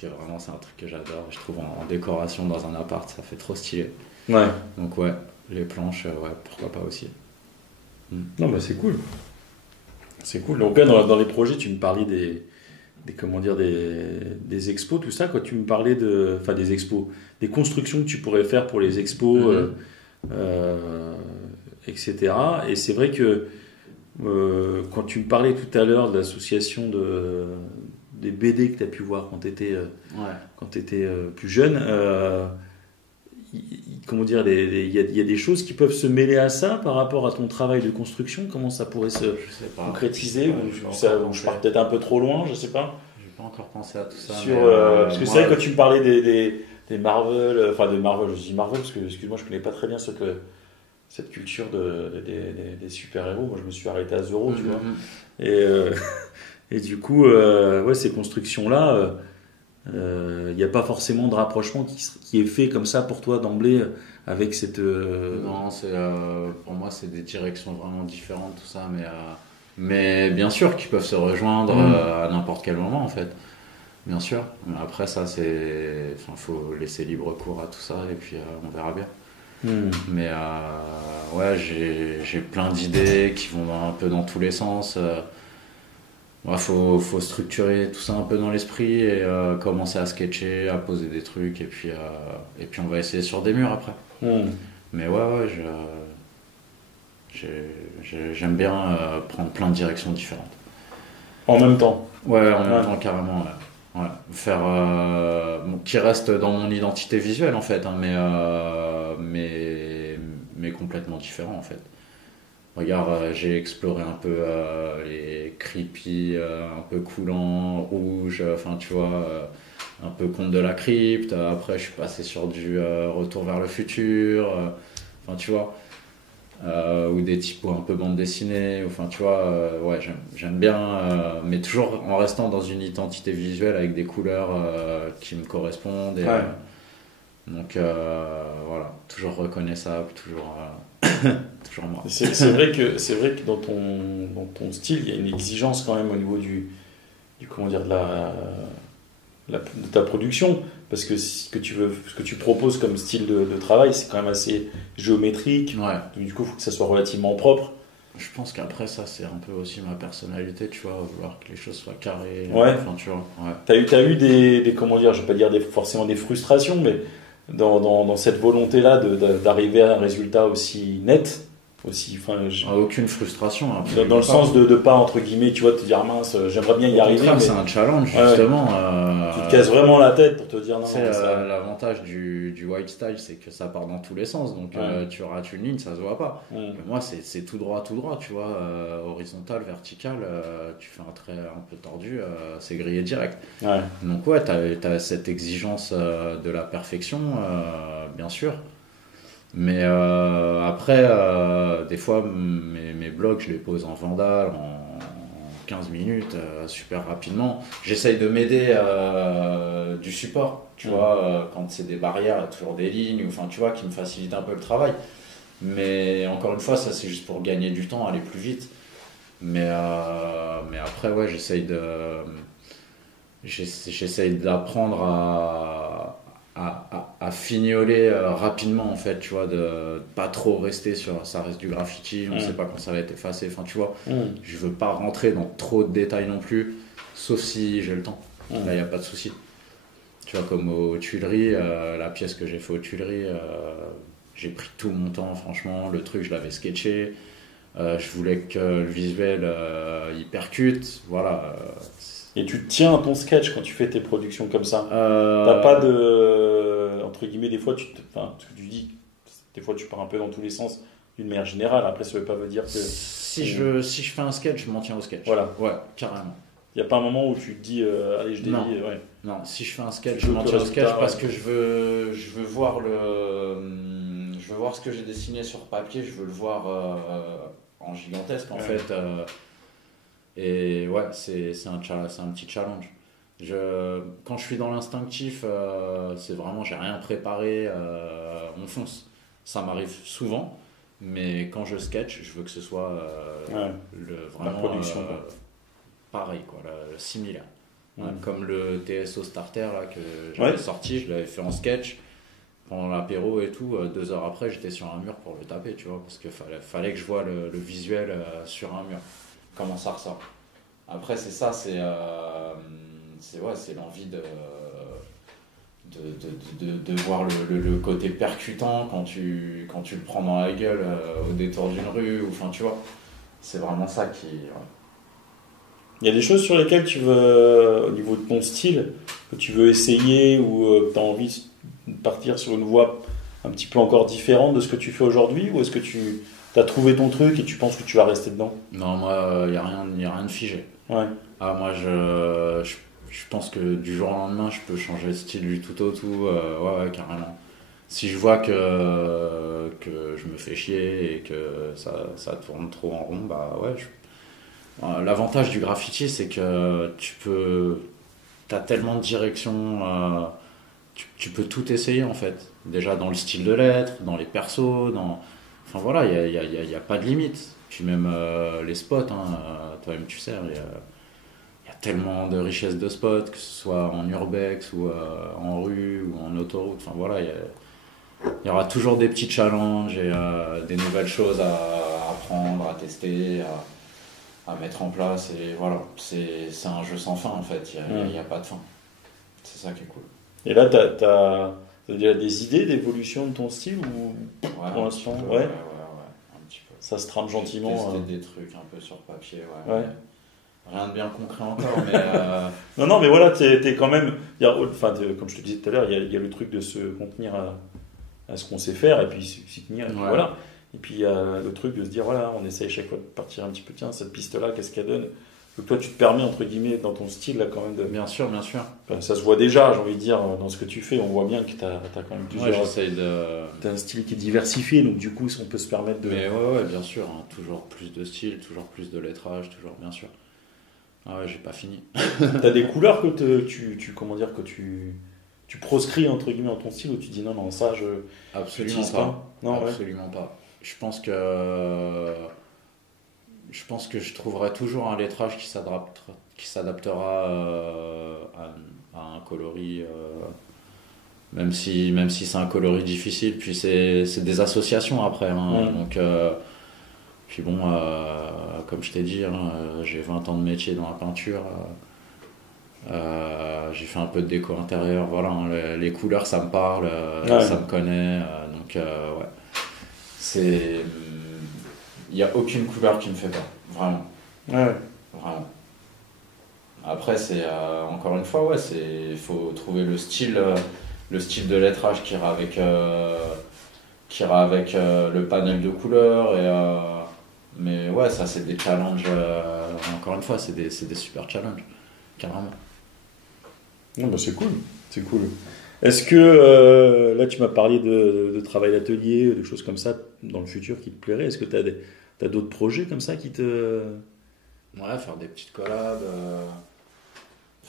que vraiment, c'est un truc que j'adore. Je trouve en décoration dans un appart, ça fait trop stylé. Ouais. Donc ouais, les planches, ouais, pourquoi pas aussi. Non, bah c'est cool. C'est cool. Donc là, dans les projets, tu me parlais des expos, tout ça, quand tu me parlais enfin des expos, des constructions que tu pourrais faire pour les expos, etc. Et c'est vrai que quand tu me parlais tout à l'heure de l'association des BD que tu as pu voir quand tu étais plus jeune, comment dire, il y a des choses qui peuvent se mêler à ça par rapport à ton travail de construction. Comment ça pourrait se Je sais pas. concrétiser, Je ou sais pas, je pars peut-être un peu trop loin, je sais pas. J'ai pas encore pensé à tout ça. Sur, mais, parce que moi, c'est vrai, quand tu me parlais des Marvel, enfin de Marvel, je dis Marvel parce que, excuse-moi, je connais pas très bien cette culture des super-héros. Moi, je me suis arrêté à Zorro, tu vois. Et du coup, ouais, ces constructions-là, il n'y a pas forcément de rapprochement qui est fait comme ça pour toi d'emblée avec cette... Non, pour moi, c'est des directions vraiment différentes, tout ça, mais bien sûr qu'ils peuvent se rejoindre à n'importe quel moment, en fait. Bien sûr. Mais après, ça, faut laisser libre cours à tout ça, et puis on verra bien. Mais ouais, j'ai plein d'idées qui vont un peu dans tous les sens. Faut structurer tout ça un peu dans l'esprit et commencer à sketcher, à poser des trucs, et puis on va essayer sur des murs après. Mais ouais, j'aime bien prendre plein de directions différentes. En même temps. Ouais, en même temps, carrément. Ouais. Faire qui reste dans mon identité visuelle en fait, hein, mais complètement différent en fait. Regarde, j'ai exploré un peu les creepy, un peu coulants, rouges, enfin tu vois, un peu conte de la crypte. Après, je suis passé sur du Retour vers le futur. Enfin, tu vois. Ou des typos un peu bande dessinée. Enfin, tu vois, ouais, j'aime bien, mais toujours en restant dans une identité visuelle avec des couleurs qui me correspondent. Et, Ouais. donc, voilà, toujours reconnaissable, toujours, toujours moi. C'est vrai que dans ton style, il y a une exigence quand même au niveau du comment dire, de ta production. Parce que ce que tu proposes comme style de travail, c'est quand même assez géométrique. Ouais. Donc, du coup, il faut que ça soit relativement propre. Je pense qu'après ça, c'est un peu aussi ma personnalité, tu vois, vouloir que les choses soient carrées. Ouais. Enfin, tu vois, ouais. T'as eu des comment dire, je vais pas dire forcément des frustrations, mais dans cette volonté-là d'arriver à un résultat aussi net, aussi, Aucune frustration. dans le sens de pas, entre guillemets, tu vois, te dire mince, j'aimerais bien y Au arriver. contraire, Mais c'est un challenge, Ouais. justement. tu te casses vraiment la tête pour te dire non. C'est ça- l'avantage du white style, c'est que ça part dans tous les sens. Donc, Ouais. tu rates une ligne, ça se voit pas. Mm. Mais moi, c'est tout droit, tu vois. Horizontal, vertical, tu fais un trait un peu tordu, c'est grillé direct. Ouais. Donc, ouais, t'as cette exigence de la perfection, bien sûr. Mais après, des fois, mes blogs, je les pose en vandal, en 15 minutes, super rapidement. J'essaye de m'aider du support, tu vois, quand c'est des barrières, il y a toujours des lignes, enfin, tu vois, qui me facilitent un peu le travail. Mais encore une fois, ça, c'est juste pour gagner du temps, aller plus vite. Mais après, ouais, j'essaye d'apprendre à fignoler rapidement, en fait, tu vois, de pas trop rester sur ça reste du graffiti, on sait pas quand ça va être effacé, enfin, tu vois, je veux pas rentrer dans trop de détails non plus, sauf si j'ai le temps. Là, il n'y a pas de souci. Tu vois, comme aux Tuileries, la pièce que j'ai fait aux Tuileries, j'ai pris tout mon temps, franchement, le truc, je l'avais sketché, je voulais que le visuel il percute, voilà. Et tu te tiens à ton sketch quand tu fais tes productions comme ça. Euh, T'as pas de entre guillemets, des fois ce que tu dis, des fois tu pars un peu dans tous les sens d'une manière générale. Après, ça veut pas dire que si je fais un sketch, je m'en tiens au sketch. Voilà. Ouais, carrément. il y a pas un moment où tu te dis allez, je dévie. Non. Ouais. Non, si je fais un sketch, Tu je veux m'en que tiens le au sketch résultat, parce ouais. que je veux voir je veux voir ce que j'ai dessiné sur papier, je veux le voir en gigantesque en Ouais. fait. Et ouais, c'est un petit challenge. Quand je suis dans l'instinctif, c'est vraiment j'ai rien préparé, on fonce. Ça m'arrive souvent, mais quand je sketch, je veux que ce soit Ouais. vraiment production, quoi. pareil, quoi, similaire. Ouais. Comme le TSO Starter là, que j'avais Ouais. sorti, je l'avais fait en sketch pendant l'apéro et tout. 2 heures après, j'étais sur un mur pour le taper, tu vois, parce qu'il fallait que je vois le visuel sur un mur, comment ça ressort. Après, c'est ça, c'est l'envie de voir le côté percutant quand tu le prends dans la gueule au détour d'une rue, ou enfin, tu vois, c'est vraiment ça qui. Ouais. Il y a des choses sur lesquelles tu veux, au niveau de ton style, que tu veux essayer ou que tu as envie de partir sur une voie un petit peu encore différente de ce que tu fais aujourd'hui, ou est-ce que tu as trouvé ton truc et tu penses que tu vas rester dedans? Non, moi, il n'y a rien de figé. Ouais. Ah, moi, je pense que du jour au lendemain, je peux changer de style du tout au tout. Ouais, carrément. Si je vois que je me fais chier et que ça tourne trop en rond, bah ouais. L'avantage du graffiti, c'est que t'as tellement de directions, tu peux tout essayer en fait. Déjà dans le style de lettres, dans les persos, enfin voilà, il y a pas de limite. Puis même les spots, toi-même tu sais, il y a tellement de richesse de spots, que ce soit en urbex ou en rue ou en autoroute. Enfin voilà, il y aura toujours des petits challenges et des nouvelles choses à apprendre, à tester, à mettre en place. Et voilà, c'est un jeu sans fin en fait, il n'y a pas de fin. C'est ça qui est cool. Et là, t'as déjà des idées d'évolution de ton style ou Ouais, pour un l'instant, petit peu, ouais. un petit peu. Ça se trame gentiment? Tester des trucs un peu sur papier, ouais. Ouais. Rien de bien concret encore, mais Non, mais voilà, t'es quand même. Comme je te disais tout à l'heure, il y a le truc de se contenir à ce qu'on sait faire et puis s'y tenir. Et puis Ouais. voilà. Et puis il y a le truc de se dire voilà, on essaye chaque fois de partir un petit peu, tiens, cette piste-là, qu'est-ce qu'elle donne? Donc toi, tu te permets, entre guillemets, dans ton style, là, quand même, Bien sûr, bien sûr. Enfin, ça se voit déjà, j'ai envie de dire, dans ce que tu fais. On voit bien que tu as quand même Ouais, plusieurs... j'essaye de... T'as un style qui est diversifié, donc du coup, on peut se permettre de... Mais ouais, bien sûr. Hein. Toujours plus de style, toujours plus de lettrage, toujours, bien sûr. Ah ouais, j'ai pas fini. T'as des couleurs que comment dire, que tu proscris, entre guillemets, dans ton style, où tu dis non, ça, Absolument j'utilise pas. Non, ouais. Absolument pas. Je pense que je trouverai toujours un lettrage qui s'adaptera à un coloris, même si c'est un coloris difficile. Puis c'est des associations après. Hein. Ouais. Donc, puis bon, comme je t'ai dit, hein, j'ai 20 ans de métier dans la peinture. J'ai fait un peu de déco intérieure. Voilà, hein, les couleurs, ça me parle, Ouais. ça me connaît. Donc, ouais. Il n'y a aucune couleur qui me fait peur, vraiment. Ouais. Vraiment. Après, c'est encore une fois, ouais, il faut trouver le style de lettrage qui ira avec le panel de couleurs. Mais ouais, ça, c'est des challenges. Encore une fois, c'est des super challenges, carrément. Non, bah, c'est cool. Est-ce que, là, tu m'as parlé de travail d'atelier, de choses comme ça, dans le futur qui te plairait. Est-ce que t'as d'autres projets comme ça qui te... Ouais, faire des petites collabs.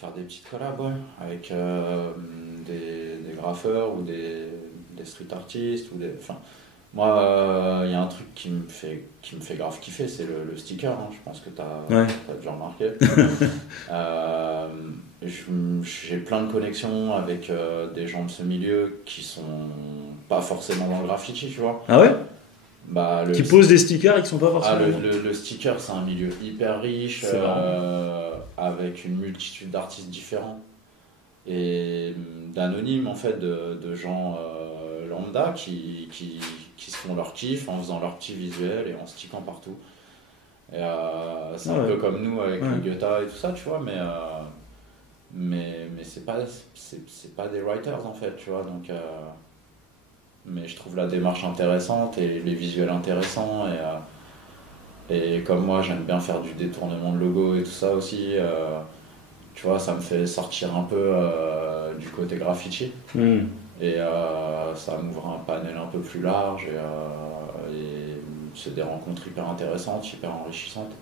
Ouais, avec des graffeurs ou des street artistes. Enfin, moi, il y a un truc qui me fait grave kiffer, c'est le sticker. Hein. Je pense que Ouais. t'as déjà remarqué. J'ai plein de connexions avec des gens de ce milieu qui sont pas forcément dans le graffiti, tu vois. Ah ouais? Bah, Qui posent des stickers et qui sont pas forcément... le sticker, c'est un milieu hyper riche, C'est avec une multitude d'artistes différents et d'anonymes en fait, de gens lambda qui se font leur kiff en faisant leur petit visuel et en stickant partout. Et c'est un peu comme nous avec le Goethe et tout ça, tu vois, mais c'est pas des writers en fait, tu vois, donc mais je trouve la démarche intéressante et les visuels intéressants et comme moi j'aime bien faire du détournement de logo et tout ça aussi, tu vois, ça me fait sortir un peu du côté graffiti et ça m'ouvre un panel un peu plus large et c'est des rencontres hyper intéressantes, hyper enrichissantes.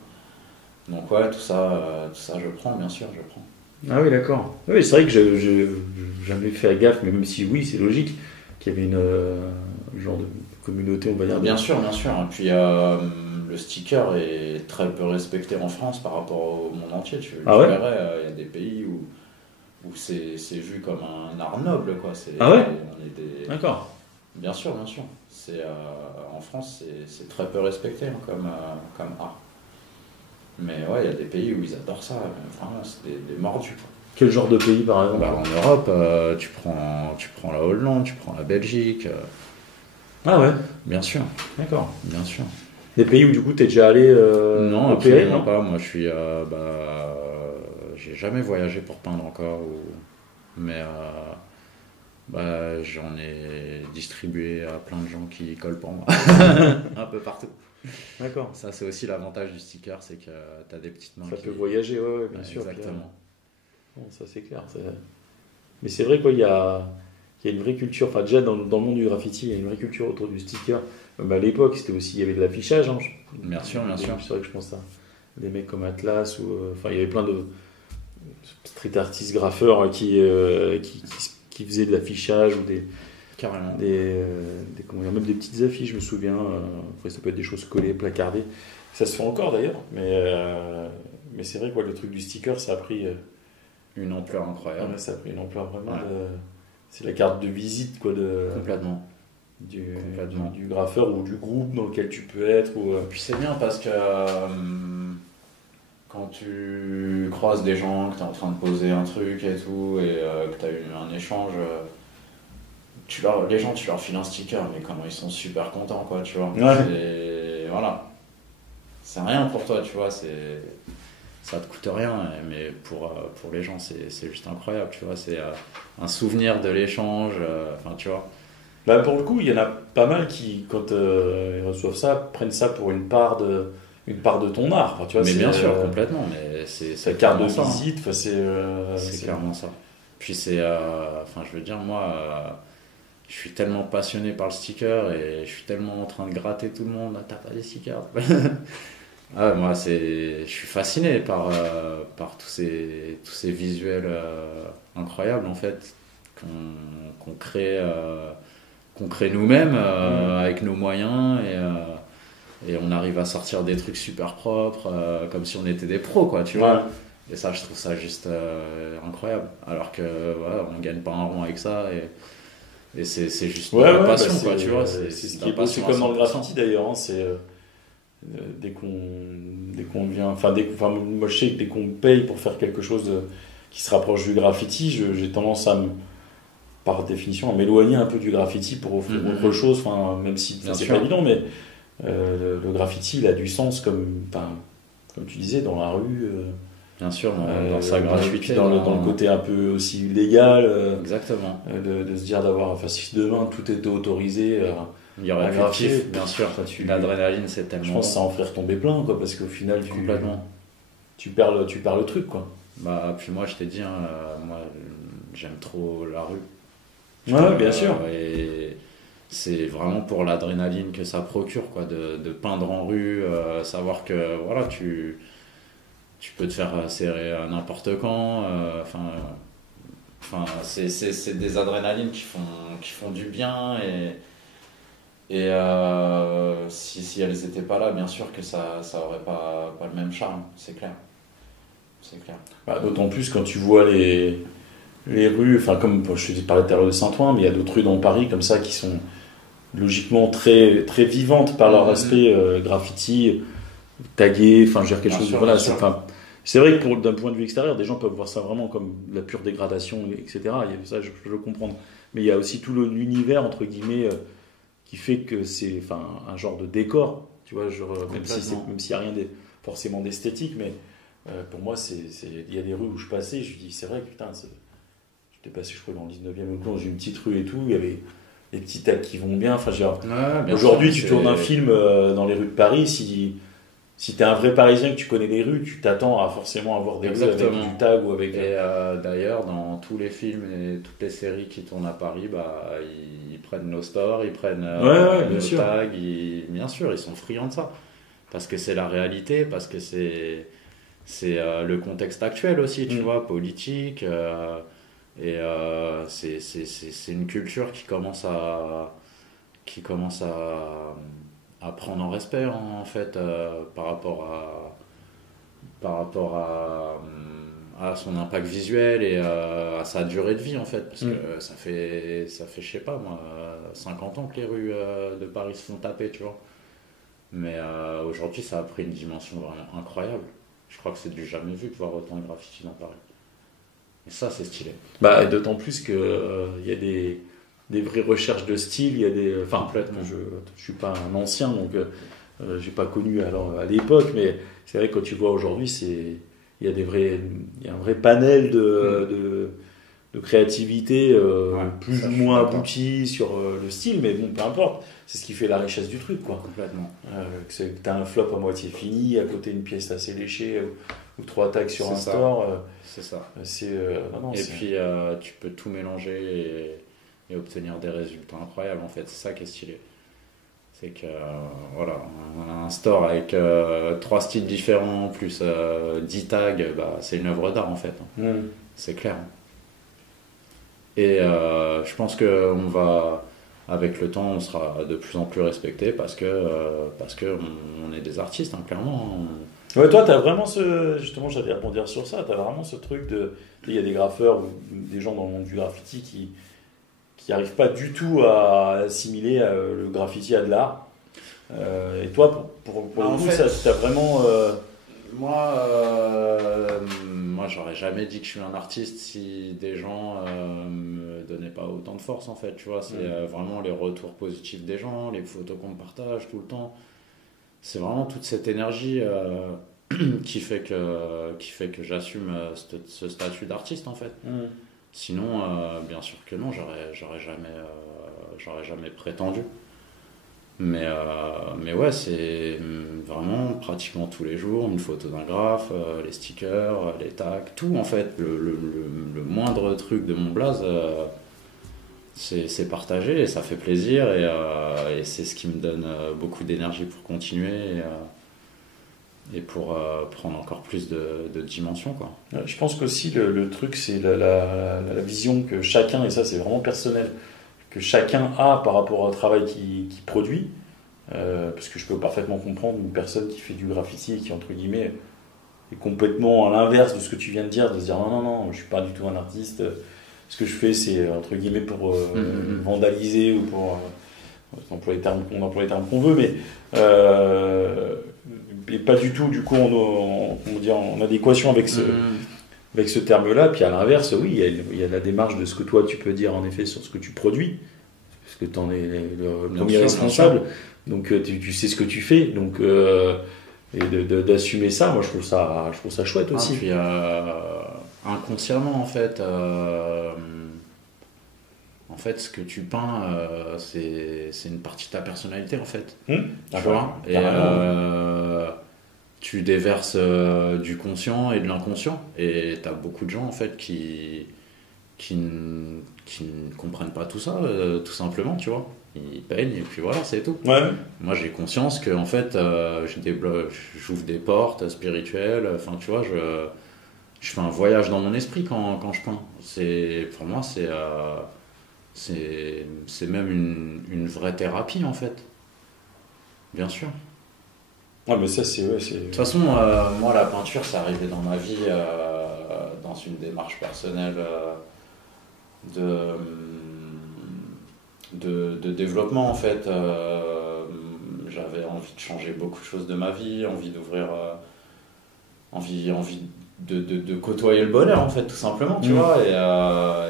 Donc ouais, tout ça je prends, bien sûr, je prends. Ah oui, d'accord. Oui, c'est vrai que j'ai jamais fait gaffe, mais même si oui, c'est logique qu'il y avait une genre de communauté, on va dire. Bien sûr. Et puis le sticker est très peu respecté en France par rapport au monde entier. Tu verrais, il y a des pays où c'est vu comme un art noble, quoi. Ah ouais? D'accord. Bien sûr. En France, c'est très peu respecté hein, comme art. Mais ouais, il y a des pays où ils adorent ça. Vraiment, c'est des mordus, quoi. Quel genre de pays, par exemple? En Europe, tu prends la Hollande, tu prends la Belgique. Ah ouais? Bien sûr. D'accord. Bien sûr. Des pays où du coup t'es déjà allé non, opérer, absolument pas. Moi, je suis... j'ai jamais voyagé pour peindre encore. Mais j'en ai distribué à plein de gens qui collent pour moi. Un peu partout. D'accord. Ça, c'est aussi l'avantage du sticker, c'est que tu as des petites mains Ça peut voyager, ouais, bien sûr. Exactement. Bon, ça c'est clair. Mais c'est vrai qu'il y a une vraie culture, enfin déjà dans le monde du graffiti, il y a une vraie culture autour du sticker. À l'époque, c'était aussi, il y avait de l'affichage. Hein. Bien sûr. C'est vrai que je pense à des mecs comme Atlas, enfin il y avait plein de street artistes graffeurs qui faisaient de l'affichage ou carrément même des petites affiches, je me souviens. Après, ça peut être des choses collées, placardées. Ça se fait encore d'ailleurs, mais c'est vrai que le truc du sticker, ça a pris une ampleur incroyable. Ça a pris une ampleur vraiment. C'est la carte de visite, quoi, complètement. Du graffeur ou du groupe dans lequel tu peux être. Puis c'est bien parce que quand tu croises des gens, que tu es en train de poser un truc et tout, et que tu as eu un échange, les gens, tu leur files un sticker, mais comment ils sont super contents, quoi, tu vois. Ouais. Voilà. C'est rien pour toi, tu vois, ça te coûte rien, mais pour les gens, c'est juste incroyable, tu vois. C'est un souvenir de l'échange, enfin, tu vois. Pour le coup, il y en a pas mal qui, quand ils reçoivent ça, prennent ça pour une part une part de ton art. Enfin, tu vois, Mais c'est, bien sûr, complètement. Mais c'est sa carte de clairement ça, hein. visite. Enfin, C'est clairement ça. Puis enfin, je veux dire, moi, je suis tellement passionné par le sticker et je suis tellement en train de gratter tout le monde. Ah, t'as pas des stickers? Ah, moi, je suis fasciné par tous ces visuels incroyables, en fait, qu'on crée, nous-mêmes avec nos moyens et on arrive à sortir des trucs super propres comme si on était des pros, quoi, tu vois. Et ça, je trouve ça juste incroyable. Alors que voilà, on gagne pas un rond avec ça et c'est juste de la passion, quoi, tu vois. C'est ce de qui la est beau, c'est passion comme à dans le 100%. graffiti d'ailleurs. Hein, c'est dès qu'on vient, enfin, moi je sais que dès qu'on me paye pour faire quelque chose qui se rapproche du graffiti, j'ai tendance par définition, à m'éloigner un peu du graffiti pour offrir autre chose. Enfin, même si Bien c'est sûr. pas évident, mais le graffiti, il a du sens comme tu disais, dans la rue. Bien sûr, dans sa gratuité. Dans le côté un peu aussi légal, Exactement. de se dire enfin, si demain tout était autorisé, Il y aurait à plus de graffer, kiff, bien sûr. L'adrénaline, c'est tellement. je pense que ça en ferait retomber plein, quoi, parce qu'au final, Complètement. tu perds le truc, quoi. Bah, puis moi, je t'ai dit, hein, moi, j'aime trop la rue. Ouais, bien sûr. Et c'est vraiment pour l'adrénaline que ça procure, quoi, de peindre en rue, savoir que voilà, tu peux te faire serrer à n'importe quand. Enfin, c'est des adrénalines qui font du bien et si elles n'étaient pas là, bien sûr que ça aurait pas le même charme, c'est clair. C'est clair. Bah, d'autant plus quand tu vois les rues, enfin comme je te parlais tout à l'heure de Saint-Ouen, mais il y a d'autres rues dans Paris comme ça qui sont logiquement très, très vivantes par leur aspect graffiti, tagué, enfin je veux dire quelque Bien chose. sûr, Voilà, bien sûr. c'est vrai que d'un point de vue extérieur, des gens peuvent voir ça vraiment comme la pure dégradation, etc. Ça, je peux le comprendre. Mais il y a aussi tout l'univers entre guillemets qui fait que c'est un genre de décor, tu vois, genre, même s'il n'y a rien forcément d'esthétique, mais pour moi, il y a des rues où je passais, je me dis, c'est vrai que putain, j'étais passé, je crois, dans le 19e, dans une petite rue et tout, il y avait des petits tags qui vont bien. Enfin, aujourd'hui, tu tournes un film dans les rues de Paris, si t'es un vrai Parisien que tu connais les rues, tu t'attends à forcément avoir des rues avec du tag ou avec... Et d'ailleurs, dans tous les films et toutes les séries qui tournent à Paris, bah, ils prennent nos stores, ils prennent nos tags, bien sûr, ils sont friands de ça. Parce que c'est la réalité, parce que c'est le contexte actuel aussi, tu vois, politique. C'est une culture qui commence à prendre en respect, en fait, par rapport à son impact visuel et à sa durée de vie, en fait. Parce que ça fait, je sais pas moi, 50 ans que les rues de Paris se font taper, tu vois. Mais aujourd'hui, ça a pris une dimension vraiment incroyable. Je crois que c'est du jamais vu de voir autant de graffiti dans Paris. Et ça, c'est stylé. Bah, et d'autant plus qu'il y a des vraies recherches de style. Il y a Complètement. Je suis pas un ancien, donc j'ai pas connu à l'époque, mais c'est vrai que quand tu vois aujourd'hui, il y a un vrai panel de créativité plus ou moins abouti sur le style, mais bon, peu importe. C'est ce qui fait la richesse du truc, quoi. Complètement. Que t'as un flop à moitié fini, à côté une pièce assez léchée ou 3 tags sur un store. C'est ça. Puis tu peux tout mélanger et obtenir des résultats incroyables, en fait. C'est ça qui est stylé. C'est que, voilà, on a un store avec 3 styles différents, plus 10 tags, bah, c'est une œuvre d'art, en fait. C'est clair. Et je pense que avec le temps, on sera de plus en plus respecté parce que on est des artistes, hein, clairement. Ouais, toi, t'as vraiment justement, j'allais rebondir sur ça, t'as vraiment ce truc il y a des graffeurs ou des gens dans le monde du graffiti qui n'arrivent pas du tout à assimiler le graffiti à de l'art. Et toi, pour le coup, ça, t'as vraiment... Moi, j'aurais jamais dit que je suis un artiste si des gens me donnaient pas autant de force, en fait. Tu vois, c'est vraiment les retours positifs des gens, les photos qu'on me partage tout le temps. C'est vraiment toute cette énergie qui fait que j'assume ce statut d'artiste, en fait. Sinon, bien sûr que non, j'aurais jamais prétendu. Mais ouais, c'est vraiment pratiquement tous les jours une photo d'un graphe, les stickers, les tags, tout en fait. Le moindre truc de mon blaze, c'est partagé et ça fait plaisir et c'est ce qui me donne beaucoup d'énergie pour continuer et pour prendre encore plus de dimensions, quoi. Je pense qu'aussi le truc, c'est la vision que chacun, et ça c'est vraiment personnel, que chacun a par rapport au travail qu'il produit. Parce que je peux parfaitement comprendre une personne qui fait du graffiti et qui, entre guillemets, est complètement à l'inverse de ce que tu viens de dire, de se dire non, je suis pas du tout un artiste. Ce que je fais, c'est entre guillemets pour vandaliser ou pour employer les termes qu'on veut, mais pas du tout, du coup, en adéquation avec ce terme-là. Puis à l'inverse, oui, il y a la démarche de ce que toi tu peux dire en effet sur ce que tu produis, parce que tu en es le premier responsable, donc tu sais ce que tu fais, donc et d'assumer ça, moi je trouve ça chouette aussi. Puis inconsciemment en fait, ce que tu peins, c'est une partie de ta personnalité en fait. Tu vois, et tu déverses du conscient et de l'inconscient, et t'as beaucoup de gens en fait qui ne comprennent pas tout ça, tout simplement, tu vois. Ils peignent et puis voilà, c'est tout. Ouais. Moi j'ai conscience que en fait j'ouvre des portes spirituelles, enfin tu vois, je fais un voyage dans mon esprit quand je peins. Pour moi c'est même une vraie thérapie en fait. Bien sûr. Ouais, mais ça c'est... Ouais, de toute façon, moi la peinture c'est arrivé dans ma vie dans une démarche personnelle de développement en fait. J'avais envie de changer beaucoup de choses de ma vie, envie d'ouvrir, envie de côtoyer le bonheur en fait, tout simplement, tu vois,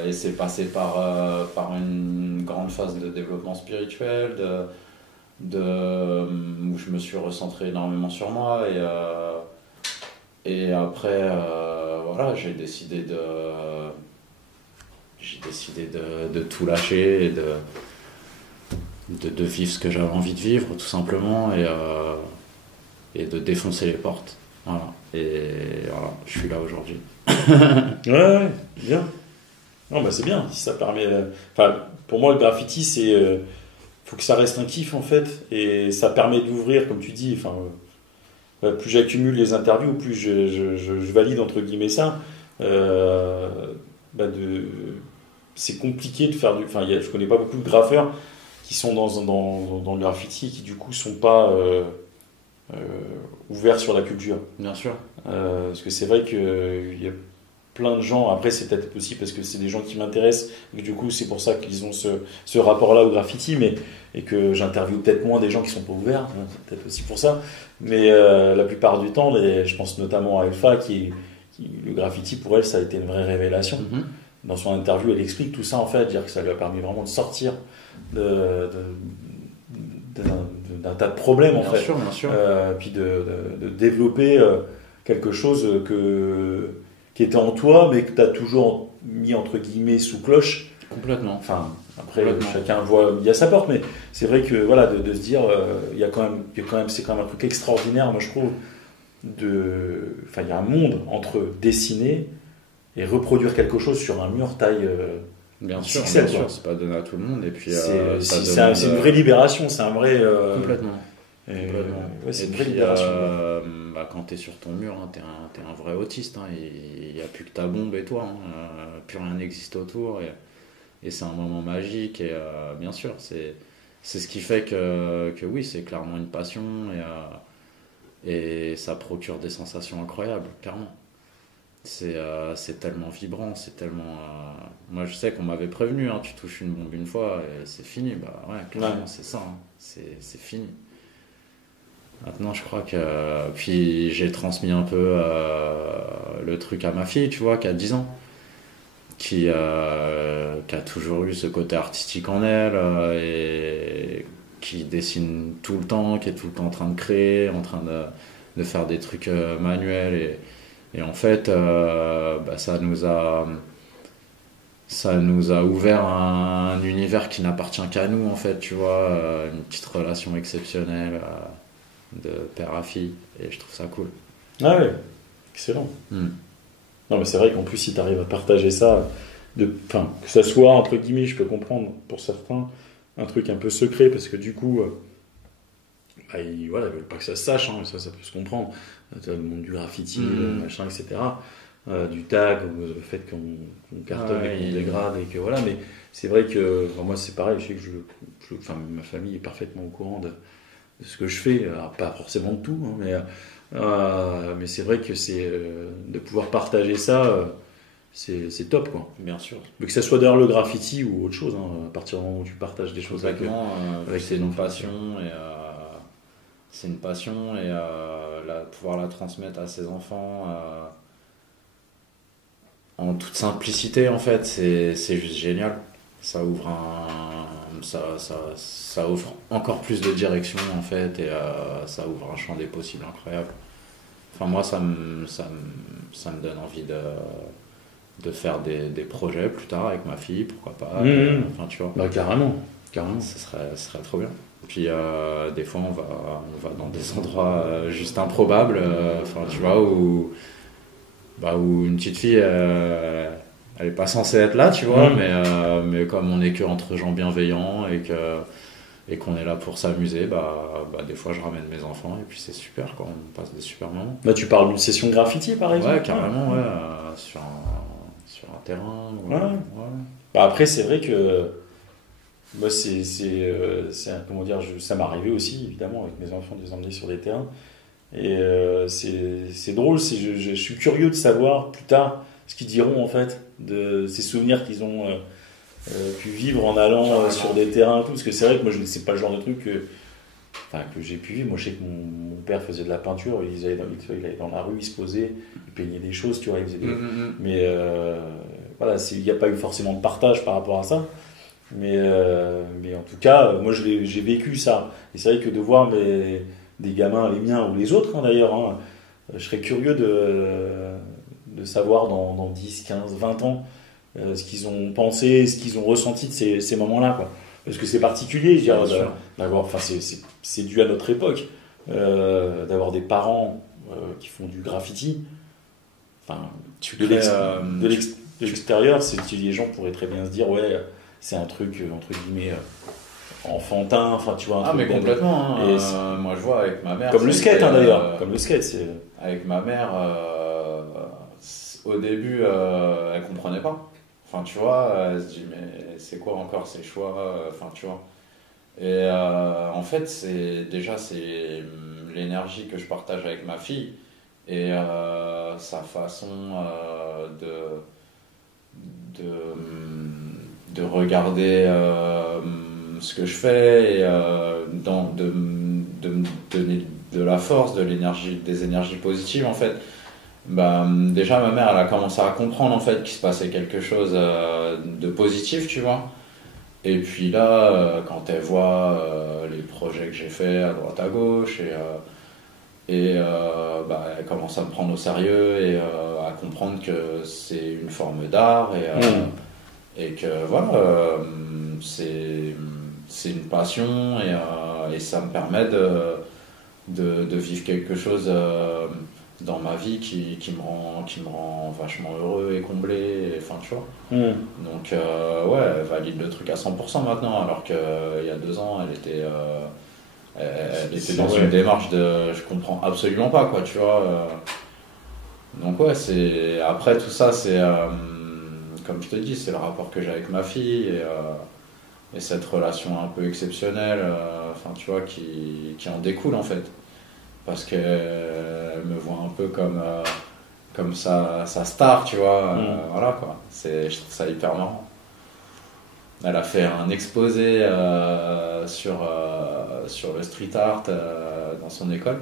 et c'est passé par une grande phase de développement spirituel, où je me suis recentré énormément sur moi, et après voilà, j'ai décidé de tout lâcher et de vivre ce que j'avais envie de vivre, tout simplement, et de défoncer les portes. Voilà. Et voilà, je suis là aujourd'hui. Ouais, bien. Non, bah c'est bien, si ça permet... Enfin, pour moi, le graffiti, c'est... faut que ça reste un kiff, en fait, et ça permet d'ouvrir, comme tu dis, enfin... plus j'accumule les interviews, plus je valide, entre guillemets, ça. C'est compliqué de faire du... Enfin, je connais pas beaucoup de graffeurs qui sont dans le graffiti et qui, du coup, sont pas... ouvert sur la culture. Bien sûr. Parce que c'est vrai qu'il y a plein de gens, après c'est peut-être aussi parce que c'est des gens qui m'intéressent, et que du coup c'est pour ça qu'ils ont ce rapport-là au graffiti, et que j'interviewe peut-être moins des gens qui sont pas ouverts, c'est peut-être aussi pour ça, mais la plupart du temps, je pense notamment à Alpha, qui le graffiti pour elle ça a été une vraie révélation. Dans son interview elle explique tout ça en fait, dire que ça lui a permis vraiment de sortir d'un tas de problèmes en fait. Bien sûr. Puis de développer quelque chose qui était en toi, mais que tu as toujours mis entre guillemets sous cloche. Complètement. Enfin, après, chacun voit il y a sa porte, mais c'est vrai que voilà, de se dire, il y a quand même, c'est quand même un truc extraordinaire, moi je trouve. Enfin, il y a un monde entre dessiner et reproduire quelque chose sur un mur taille. Bien sûr, c'est pas donné à tout le monde, et puis c'est une vraie libération, c'est un vrai. Complètement. C'est une vraie puis, libération. Quand t'es sur ton mur, hein, t'es un vrai autiste, hein, il n'y a plus que ta bombe et toi, hein, plus rien n'existe autour, et c'est un moment magique, et bien sûr, c'est ce qui fait que oui, c'est clairement une passion, et ça procure des sensations incroyables, clairement. C'est tellement vibrant, c'est tellement... Moi je sais qu'on m'avait prévenu, hein, tu touches une bombe une fois et c'est fini, bah ouais, clairement c'est ça, hein, c'est fini. Maintenant je crois que... Puis j'ai transmis un peu le truc à ma fille, tu vois, qui a 10 ans, qui a toujours eu ce côté artistique en elle, et qui dessine tout le temps, qui est tout le temps en train de créer, en train de faire des trucs manuels, et en fait, ça nous a ouvert un univers univers qui n'appartient qu'à nous, en fait, tu vois, une petite relation exceptionnelle de père à fille, et je trouve ça cool. Ah ouais, excellent. Non, mais c'est vrai qu'en plus, si tu arrives à partager ça, que ça soit, entre guillemets, je peux comprendre pour certains, un truc un peu secret, parce que du coup, ils veulent pas que ça se sache, hein, ça peut se comprendre. Tu as le monde du graffiti, machin, etc. Du tag, le fait qu'on cartonne et qu'on dégrade, et que voilà, mais c'est vrai que moi, c'est pareil, je sais que ma famille est parfaitement au courant de ce que je fais, alors, pas forcément de tout, hein, mais c'est vrai que c'est de pouvoir partager ça, c'est top, quoi. Bien sûr. Mais que ça soit d'ailleurs le graffiti ou autre chose, hein, à partir du moment où tu partages des choses avec c'est une passion et pouvoir la transmettre à ses enfants en toute simplicité, en fait, c'est juste génial. Ça ouvre ça offre encore plus de direction, en fait, et ça ouvre un champ des possibles incroyable. Enfin, moi, ça me donne envie de faire des projets plus tard avec ma fille, pourquoi pas. Enfin, tu vois. Bah, carrément. Ça serait trop bien. Puis des fois, on va dans des endroits juste improbables, enfin, tu vois, où une petite fille, elle est pas censée être là, tu vois, mais comme on est que entre gens bienveillants et qu'on est là pour s'amuser, des fois je ramène mes enfants et puis c'est super, quoi, on passe des super moments. Là, tu parles d'une session graffiti, par exemple? Ouais, carrément, sur un terrain. Ouais. Bah, après, c'est vrai que moi, comment dire, ça m'est arrivé aussi, évidemment, avec mes enfants, de les emmener sur des terrains. Et c'est drôle, je suis curieux de savoir plus tard ce qu'ils diront, en fait, de ces souvenirs qu'ils ont pu vivre en allant sur des terrains et tout. Parce que c'est vrai que moi, c'est pas le genre de truc que j'ai pu vivre. Moi, je sais que mon père faisait de la peinture, il allait dans la rue, il se posait, il peignait des choses, tu vois, il faisait mais voilà, il n'y a pas eu forcément de partage par rapport à ça. Mais en tout cas, moi, j'ai vécu ça. Et c'est vrai que de voir des gamins, les miens ou les autres, hein, d'ailleurs, hein, je serais curieux de savoir dans 10, 15, 20 ans ce qu'ils ont pensé, ce qu'ils ont ressenti de ces moments-là, quoi. Parce que c'est particulier, je dirais, d'avoir, c'est dû à notre époque, d'avoir des parents qui font du graffiti. Enfin, de l'extérieur, les gens pourraient très bien se dire, ouais, c'est un truc, entre guillemets, enfantin, enfin, tu vois. Mais complètement, hein. Moi, je vois avec ma mère. Comme le skate, hein, d'ailleurs. Comme le skate, c'est. Avec ma mère, au début, elle comprenait pas. Enfin, tu vois, elle se dit, mais c'est quoi encore ces choix? Enfin, tu vois. Et en fait, c'est l'énergie que je partage avec ma fille et sa façon de regarder ce que je fais et de me donner de la force, des énergies positives, en fait. Déjà, ma mère, elle a commencé à comprendre, en fait, qu'il se passait quelque chose de positif, tu vois. Et puis là, quand elle voit les projets que j'ai faits à droite à gauche, elle commence à me prendre au sérieux et à comprendre que c'est une forme d'art et que voilà, c'est une passion et ça me permet de vivre quelque chose dans ma vie qui me rend vachement heureux et comblé, enfin, tu vois. Donc elle valide le truc à 100% maintenant, alors qu'il y a 2 ans elle était dans une démarche de je comprends absolument pas, quoi, tu vois. Donc après tout ça, c'est comme je te dis, c'est le rapport que j'ai avec ma fille et cette relation un peu exceptionnelle, enfin, tu vois, qui en découle, en fait. Parce qu'elle me voit un peu comme sa star, tu vois. Voilà, quoi. Je trouve ça hyper marrant. Elle a fait un exposé sur le street art dans son école.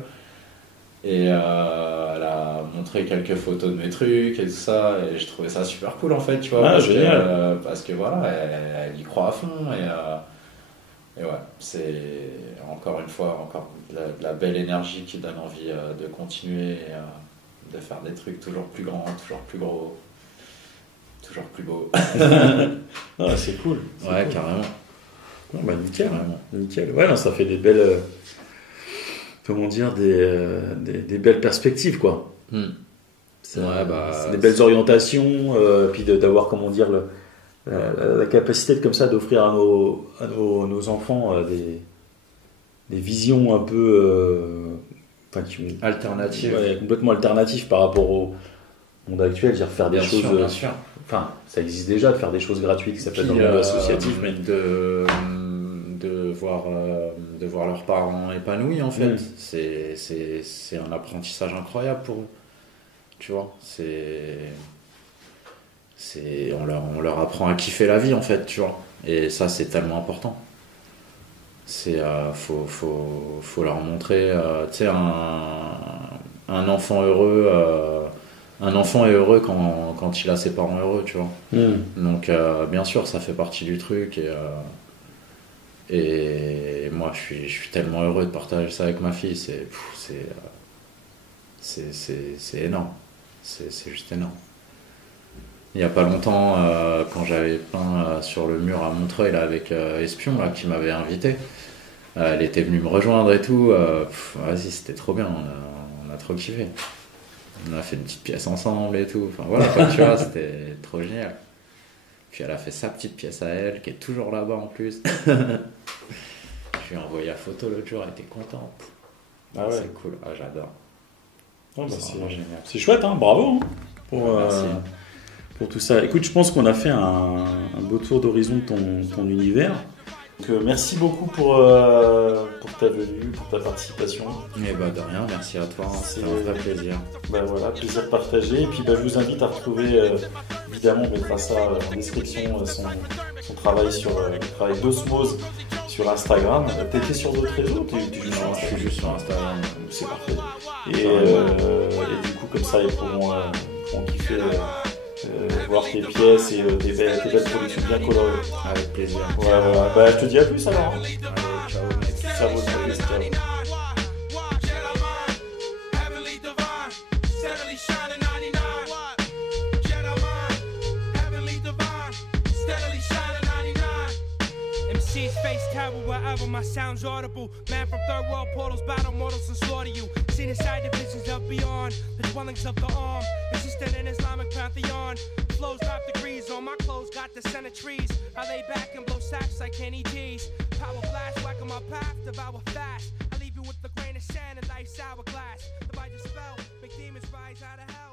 Et elle a montré quelques photos de mes trucs et tout ça. Et je trouvais ça super cool, en fait, tu vois. Parce que voilà, elle y croit à fond. Et ouais, c'est encore une fois, de la belle énergie qui donne envie de continuer et de faire des trucs toujours plus grands, toujours plus gros. Toujours plus beau. Non, c'est cool. C'est Ouais, cool. carrément. Non, bah, nickel. Carrément. Nickel. Ouais, non, ça fait des belles. Comment dire, des belles perspectives, quoi. C'est Ouais, bah, c'est des belles orientations, puis d'avoir, comment dire, la capacité de, comme ça, d'offrir à nos enfants des visions un peu. Enfin, Alternative. Ouais, complètement alternatives par rapport au monde actuel. Dire faire des Bien choses. sûr, bien sûr. Enfin, ça existe déjà de faire des choses gratuites qui s'appellent dans Puis, le monde associatif, mais. de voir leurs parents épanouis, en fait. Mm. C'est un apprentissage incroyable pour eux. Tu vois, on leur apprend à kiffer la vie, en fait, tu vois. Et ça, c'est tellement important. Faut leur montrer, tu sais, un enfant heureux. Un enfant est heureux quand il a ses parents heureux, tu vois. Donc, bien sûr, ça fait partie du truc. Et moi, je suis tellement heureux de partager ça avec ma fille. C'est énorme. C'est juste énorme. Il n'y a pas longtemps, quand j'avais peint sur le mur à Montreuil là, avec Espion, là, qui m'avait invité, elle était venue me rejoindre et tout. Vas-y, c'était trop bien. On a trop kiffé. On a fait une petite pièce ensemble et tout. Enfin voilà, quoi, tu vois, c'était trop génial. Puis elle a fait sa petite pièce à elle, qui est toujours là-bas en plus. Je lui ai envoyé la photo l'autre jour, elle était contente. Ah ouais. C'est cool, j'adore. Oh, bah, C'est vraiment génial. c'est chouette, hein, bravo, hein, Merci. pour tout ça. Écoute, je pense qu'on a fait un beau tour d'horizon de ton univers. Donc, merci beaucoup pour ta venue, pour ta participation. Et bah de rien, merci à toi, hein, c'était un vrai plaisir. Bah voilà, plaisir partagé. Et puis bah, je vous invite à retrouver, évidemment, on mettra ça en description, son travail sur le travail d'Osmose sur Instagram. T'étais sur d'autres réseaux? T'es juste sur Non, je Instagram? suis juste sur Instagram. C'est parfait. Et du coup, comme ça, ils pourront kiffer voir tes pièces et tes belles productions bien colorées. Avec plaisir. Voilà. Bah, je te dis à plus alors. Hein. Allez, ciao mec. Ça vaut le coup, ciao. Heavenly divine, steadily shining 99. Heavenly divine, steadily shining 99. MCs face terror wherever my sound's audible. Man from third world portals, battle mortals and slaughter you. Seen inside the visions of beyond, the dwellings of the arm. Existent in Islamic pantheon. Flows 5 degrees on my clothes, got the center trees. I lay back and blow sacks like Kenny G's. Power blast, whack on my path, devour fast. I leave you with the grain of sand and life's hourglass. The Bible spell, make demons rise out of hell.